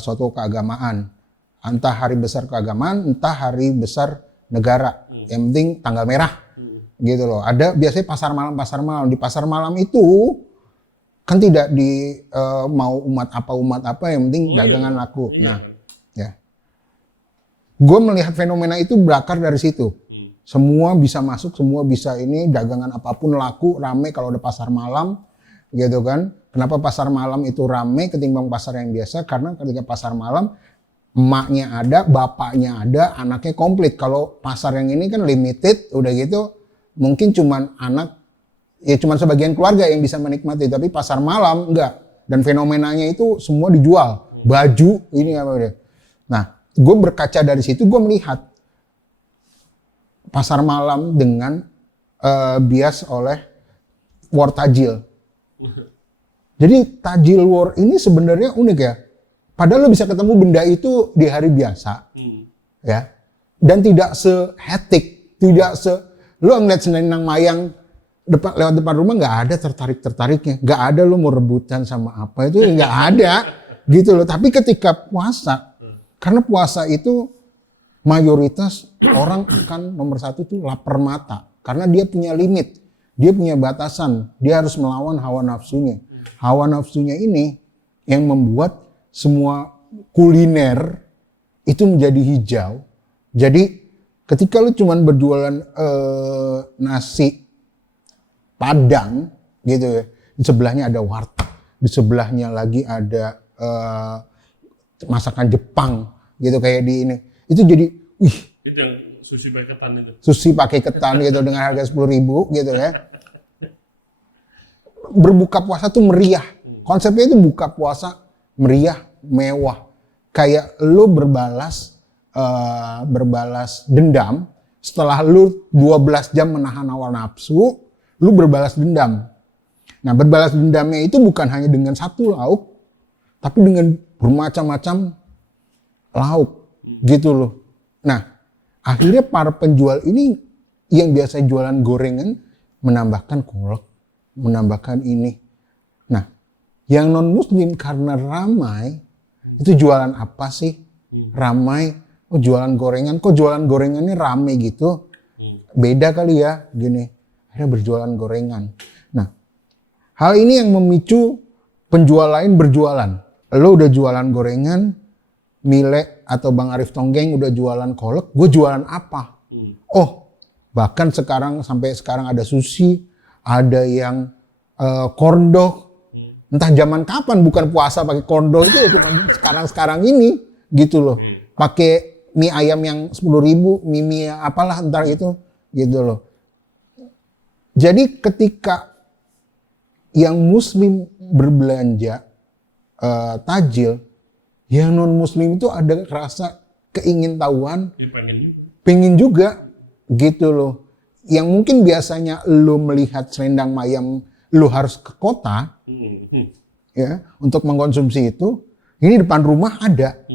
suatu keagamaan. Entah hari besar keagamaan, entah hari besar negara. Yang penting tanggal merah. Gitu loh. Ada biasanya pasar malam. Di pasar malam itu kan tidak mau umat apa, yang penting dagangan laku. Iya. Nah, ya. Gue melihat fenomena itu berakar dari situ. Semua bisa masuk, semua bisa ini, dagangan apapun laku, rame kalau ada pasar malam, gitu kan. Kenapa pasar malam itu rame ketimbang pasar yang biasa? Karena ketika pasar malam, emaknya ada, bapaknya ada, anaknya komplit. Kalau pasar yang ini kan limited, udah gitu, mungkin cuman anak, ya cuman sebagian keluarga yang bisa menikmati. Tapi pasar malam enggak. Dan fenomenanya itu semua dijual. Baju, ini apa udah. Nah, gue berkaca dari situ, gue melihat pasar malam dengan bias oleh war tajil. Jadi tajil war ini sebenarnya unik ya. Padahal lo bisa ketemu benda itu di hari biasa, ya. Dan tidak se-hektik, tidak lo ngeliat selendang mayang lewat depan rumah nggak ada tertariknya, nggak ada lo mau rebutan sama apa itu nggak ada, gitu loh. Tapi ketika puasa, karena puasa itu mayoritas orang akan nomor satu tuh lapar mata, karena dia punya limit, dia punya batasan, dia harus melawan hawa nafsunya. Hawa nafsunya ini yang membuat semua kuliner itu menjadi hijau. Jadi ketika lu cuman berjualan nasi Padang gitu ya, di sebelahnya ada warteg, di sebelahnya lagi ada masakan Jepang gitu kayak di ini. Itu jadi wih, Itu yang sushi pakai ketan itu. sushi pakai ketan gitu dengan harga 10.000 gitu ya. Berbuka puasa tuh meriah. Konsepnya itu buka puasa meriah, mewah. Kayak lu berbalas dendam setelah lu 12 jam menahan hawa nafsu, lu berbalas dendam. Nah, berbalas dendamnya itu bukan hanya dengan satu lauk, tapi dengan bermacam-macam lauk gitu loh. Nah, akhirnya para penjual ini yang biasa jualan gorengan menambahkan kolak, menambahkan ini. Nah, yang non muslim karena ramai itu jualan apa sih? Ramai, oh jualan gorengan, kok jualan gorengannya ramai gitu? Beda kali ya, gini. Akhirnya berjualan gorengan. Nah, hal ini yang memicu penjual lain berjualan. Lo udah jualan gorengan, Mile atau Bang Arif Tonggeng udah jualan kolak, gue jualan apa? Oh, bahkan sampai sekarang ada sushi, ada yang corn dog. Entah zaman kapan bukan puasa pakai corn dog itu ya cuma sekarang ini gitu loh. Pakai mie ayam yang 10.000, mie apalah entar itu gitu loh. Jadi ketika yang muslim berbelanja tajil, yang non muslim itu ada rasa keingintahuan, pengen juga gitu loh. Yang mungkin biasanya lo melihat selendang mayang lo harus ke kota ya untuk mengkonsumsi itu, ini depan rumah ada.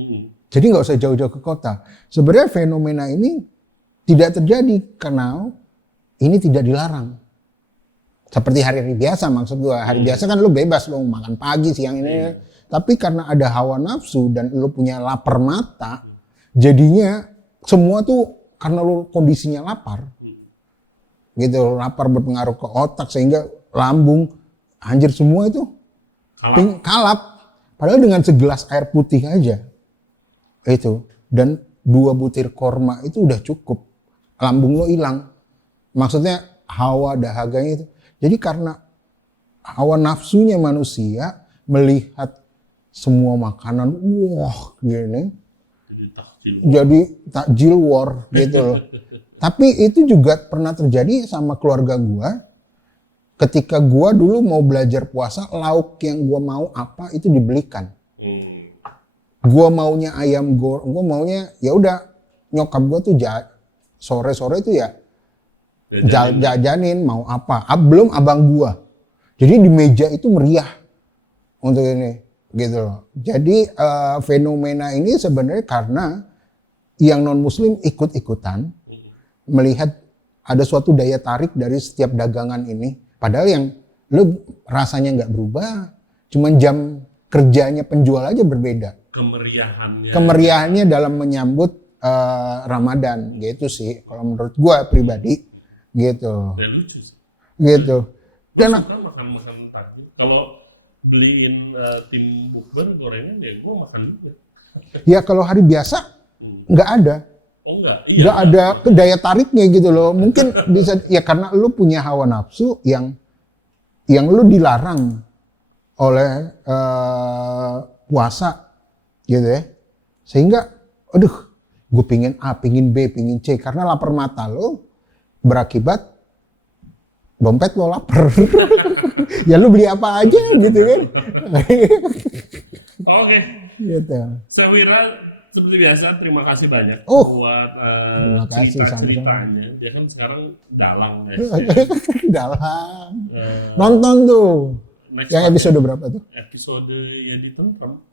Jadi nggak usah jauh-jauh ke kota. Sebenarnya fenomena ini tidak terjadi karena ini tidak dilarang. Seperti hari-hari biasa maksud gue. Hari biasa kan lu bebas, lu makan pagi, siang ini. Tapi karena ada hawa nafsu dan lu punya lapar mata, jadinya semua tuh karena lu kondisinya lapar. Gitu, lapar berpengaruh ke otak sehingga lambung, anjir semua itu kalap. Padahal dengan segelas air putih aja. Itu. Dan 2 butir korma itu udah cukup. Lambung lo hilang. Maksudnya hawa dahaganya itu. Jadi karena hawa nafsunya manusia melihat semua makanan, wah gini, jadi takjil war gitu loh. Tapi itu juga pernah terjadi sama keluarga gua. Ketika gua dulu mau belajar puasa, lauk yang gua mau apa itu dibelikan. Gua maunya ayam goreng, gua maunya ya udah nyokap gua tuh sore-sore itu ya jajanin mau apa, belum abang gua. Jadi di meja itu meriah untuk ini gitu loh. Jadi fenomena ini sebenarnya karena yang non muslim ikut-ikutan melihat ada suatu daya tarik dari setiap dagangan ini. Padahal yang lu rasanya nggak berubah, cuman jam kerjanya penjual aja berbeda. Kemeriahannya dalam menyambut Ramadan gitu sih kalau menurut gua pribadi. Gitu. Dan lucu sih. Gitu. Dan makan takjil. Kalau beliin tim bukber gorengan ya gue makan juga. Ya kalau hari biasa nggak ada. Oh enggak. Nggak ada daya tariknya gitu loh. Mungkin bisa ya karena lu punya hawa nafsu yang lu dilarang oleh puasa gitu ya. Sehingga aduh, gue pingin A, pingin B, pingin C karena lapar mata lo. Berakibat dompet lo lapar. Ya lu beli apa aja gitu kan. Oke. Gitu. Saya Wira seperti biasa terima kasih banyak Oh, buat terima kasih, cerita-ceritanya. Dia kan sekarang dalang guys. dalam. Eh, Nonton tuh. next Yang episode berapa tuh? episode yang ditentang.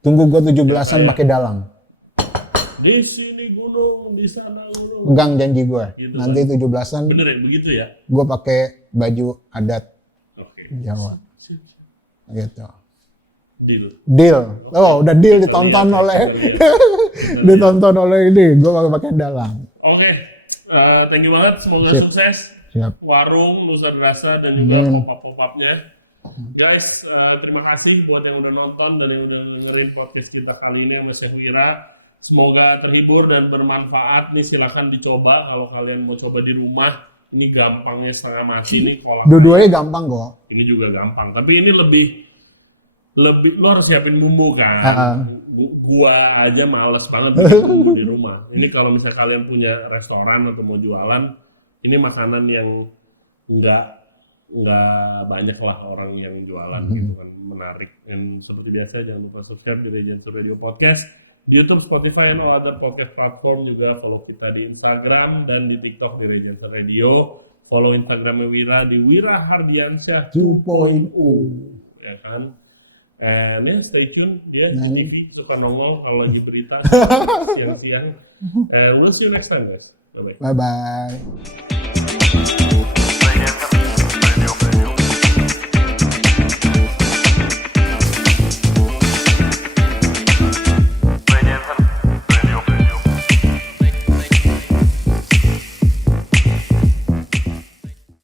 Tunggu gua 17-an Ya, pakai dalang. Di sini gunung, di sana gunung. Pegang janji gua. Gitu Nanti 17-an Bener ya begitu ya? gua pakai baju adat Oke. Jawa. Gitu. Deal. Deal. Oh, udah deal ditonton Lihat, oleh kita lihat. ditonton oleh ini. Gua pakai dalang. Oke, thank you banget. Semoga Sip. sukses. Siap. Warung Nusa Rasa dan juga pop-up-nya. Guys, terima kasih buat yang udah nonton dan yang udah dengerin podcast kita kali ini sama Chef Wira. Semoga terhibur dan bermanfaat. Nih silakan dicoba kalau kalian mau coba di rumah. Ini gampangnya setengah mati nih kolak. Dua-duanya gampang kok. Ini juga gampang, tapi ini lebih lo harus siapin bumbu kan. Gua aja males banget bikin bumbu di rumah. Ini kalau misalnya kalian punya restoran atau mau jualan, ini makanan yang nggak banyak lah orang yang jualan gitu kan, menarik. Dan seperti biasa jangan lupa subscribe di Regency Radio Podcast di YouTube, Spotify, and all other podcast platform. Juga follow kita di Instagram dan di TikTok di Regency Radio. Follow Instagramnya Wira di Wira Hardiansyah 2.0. ya kan. And ya stay tune, dia di TV suka nongol kalau lagi berita siang-siang. And we'll see you next time guys. Bye bye. Bye-bye.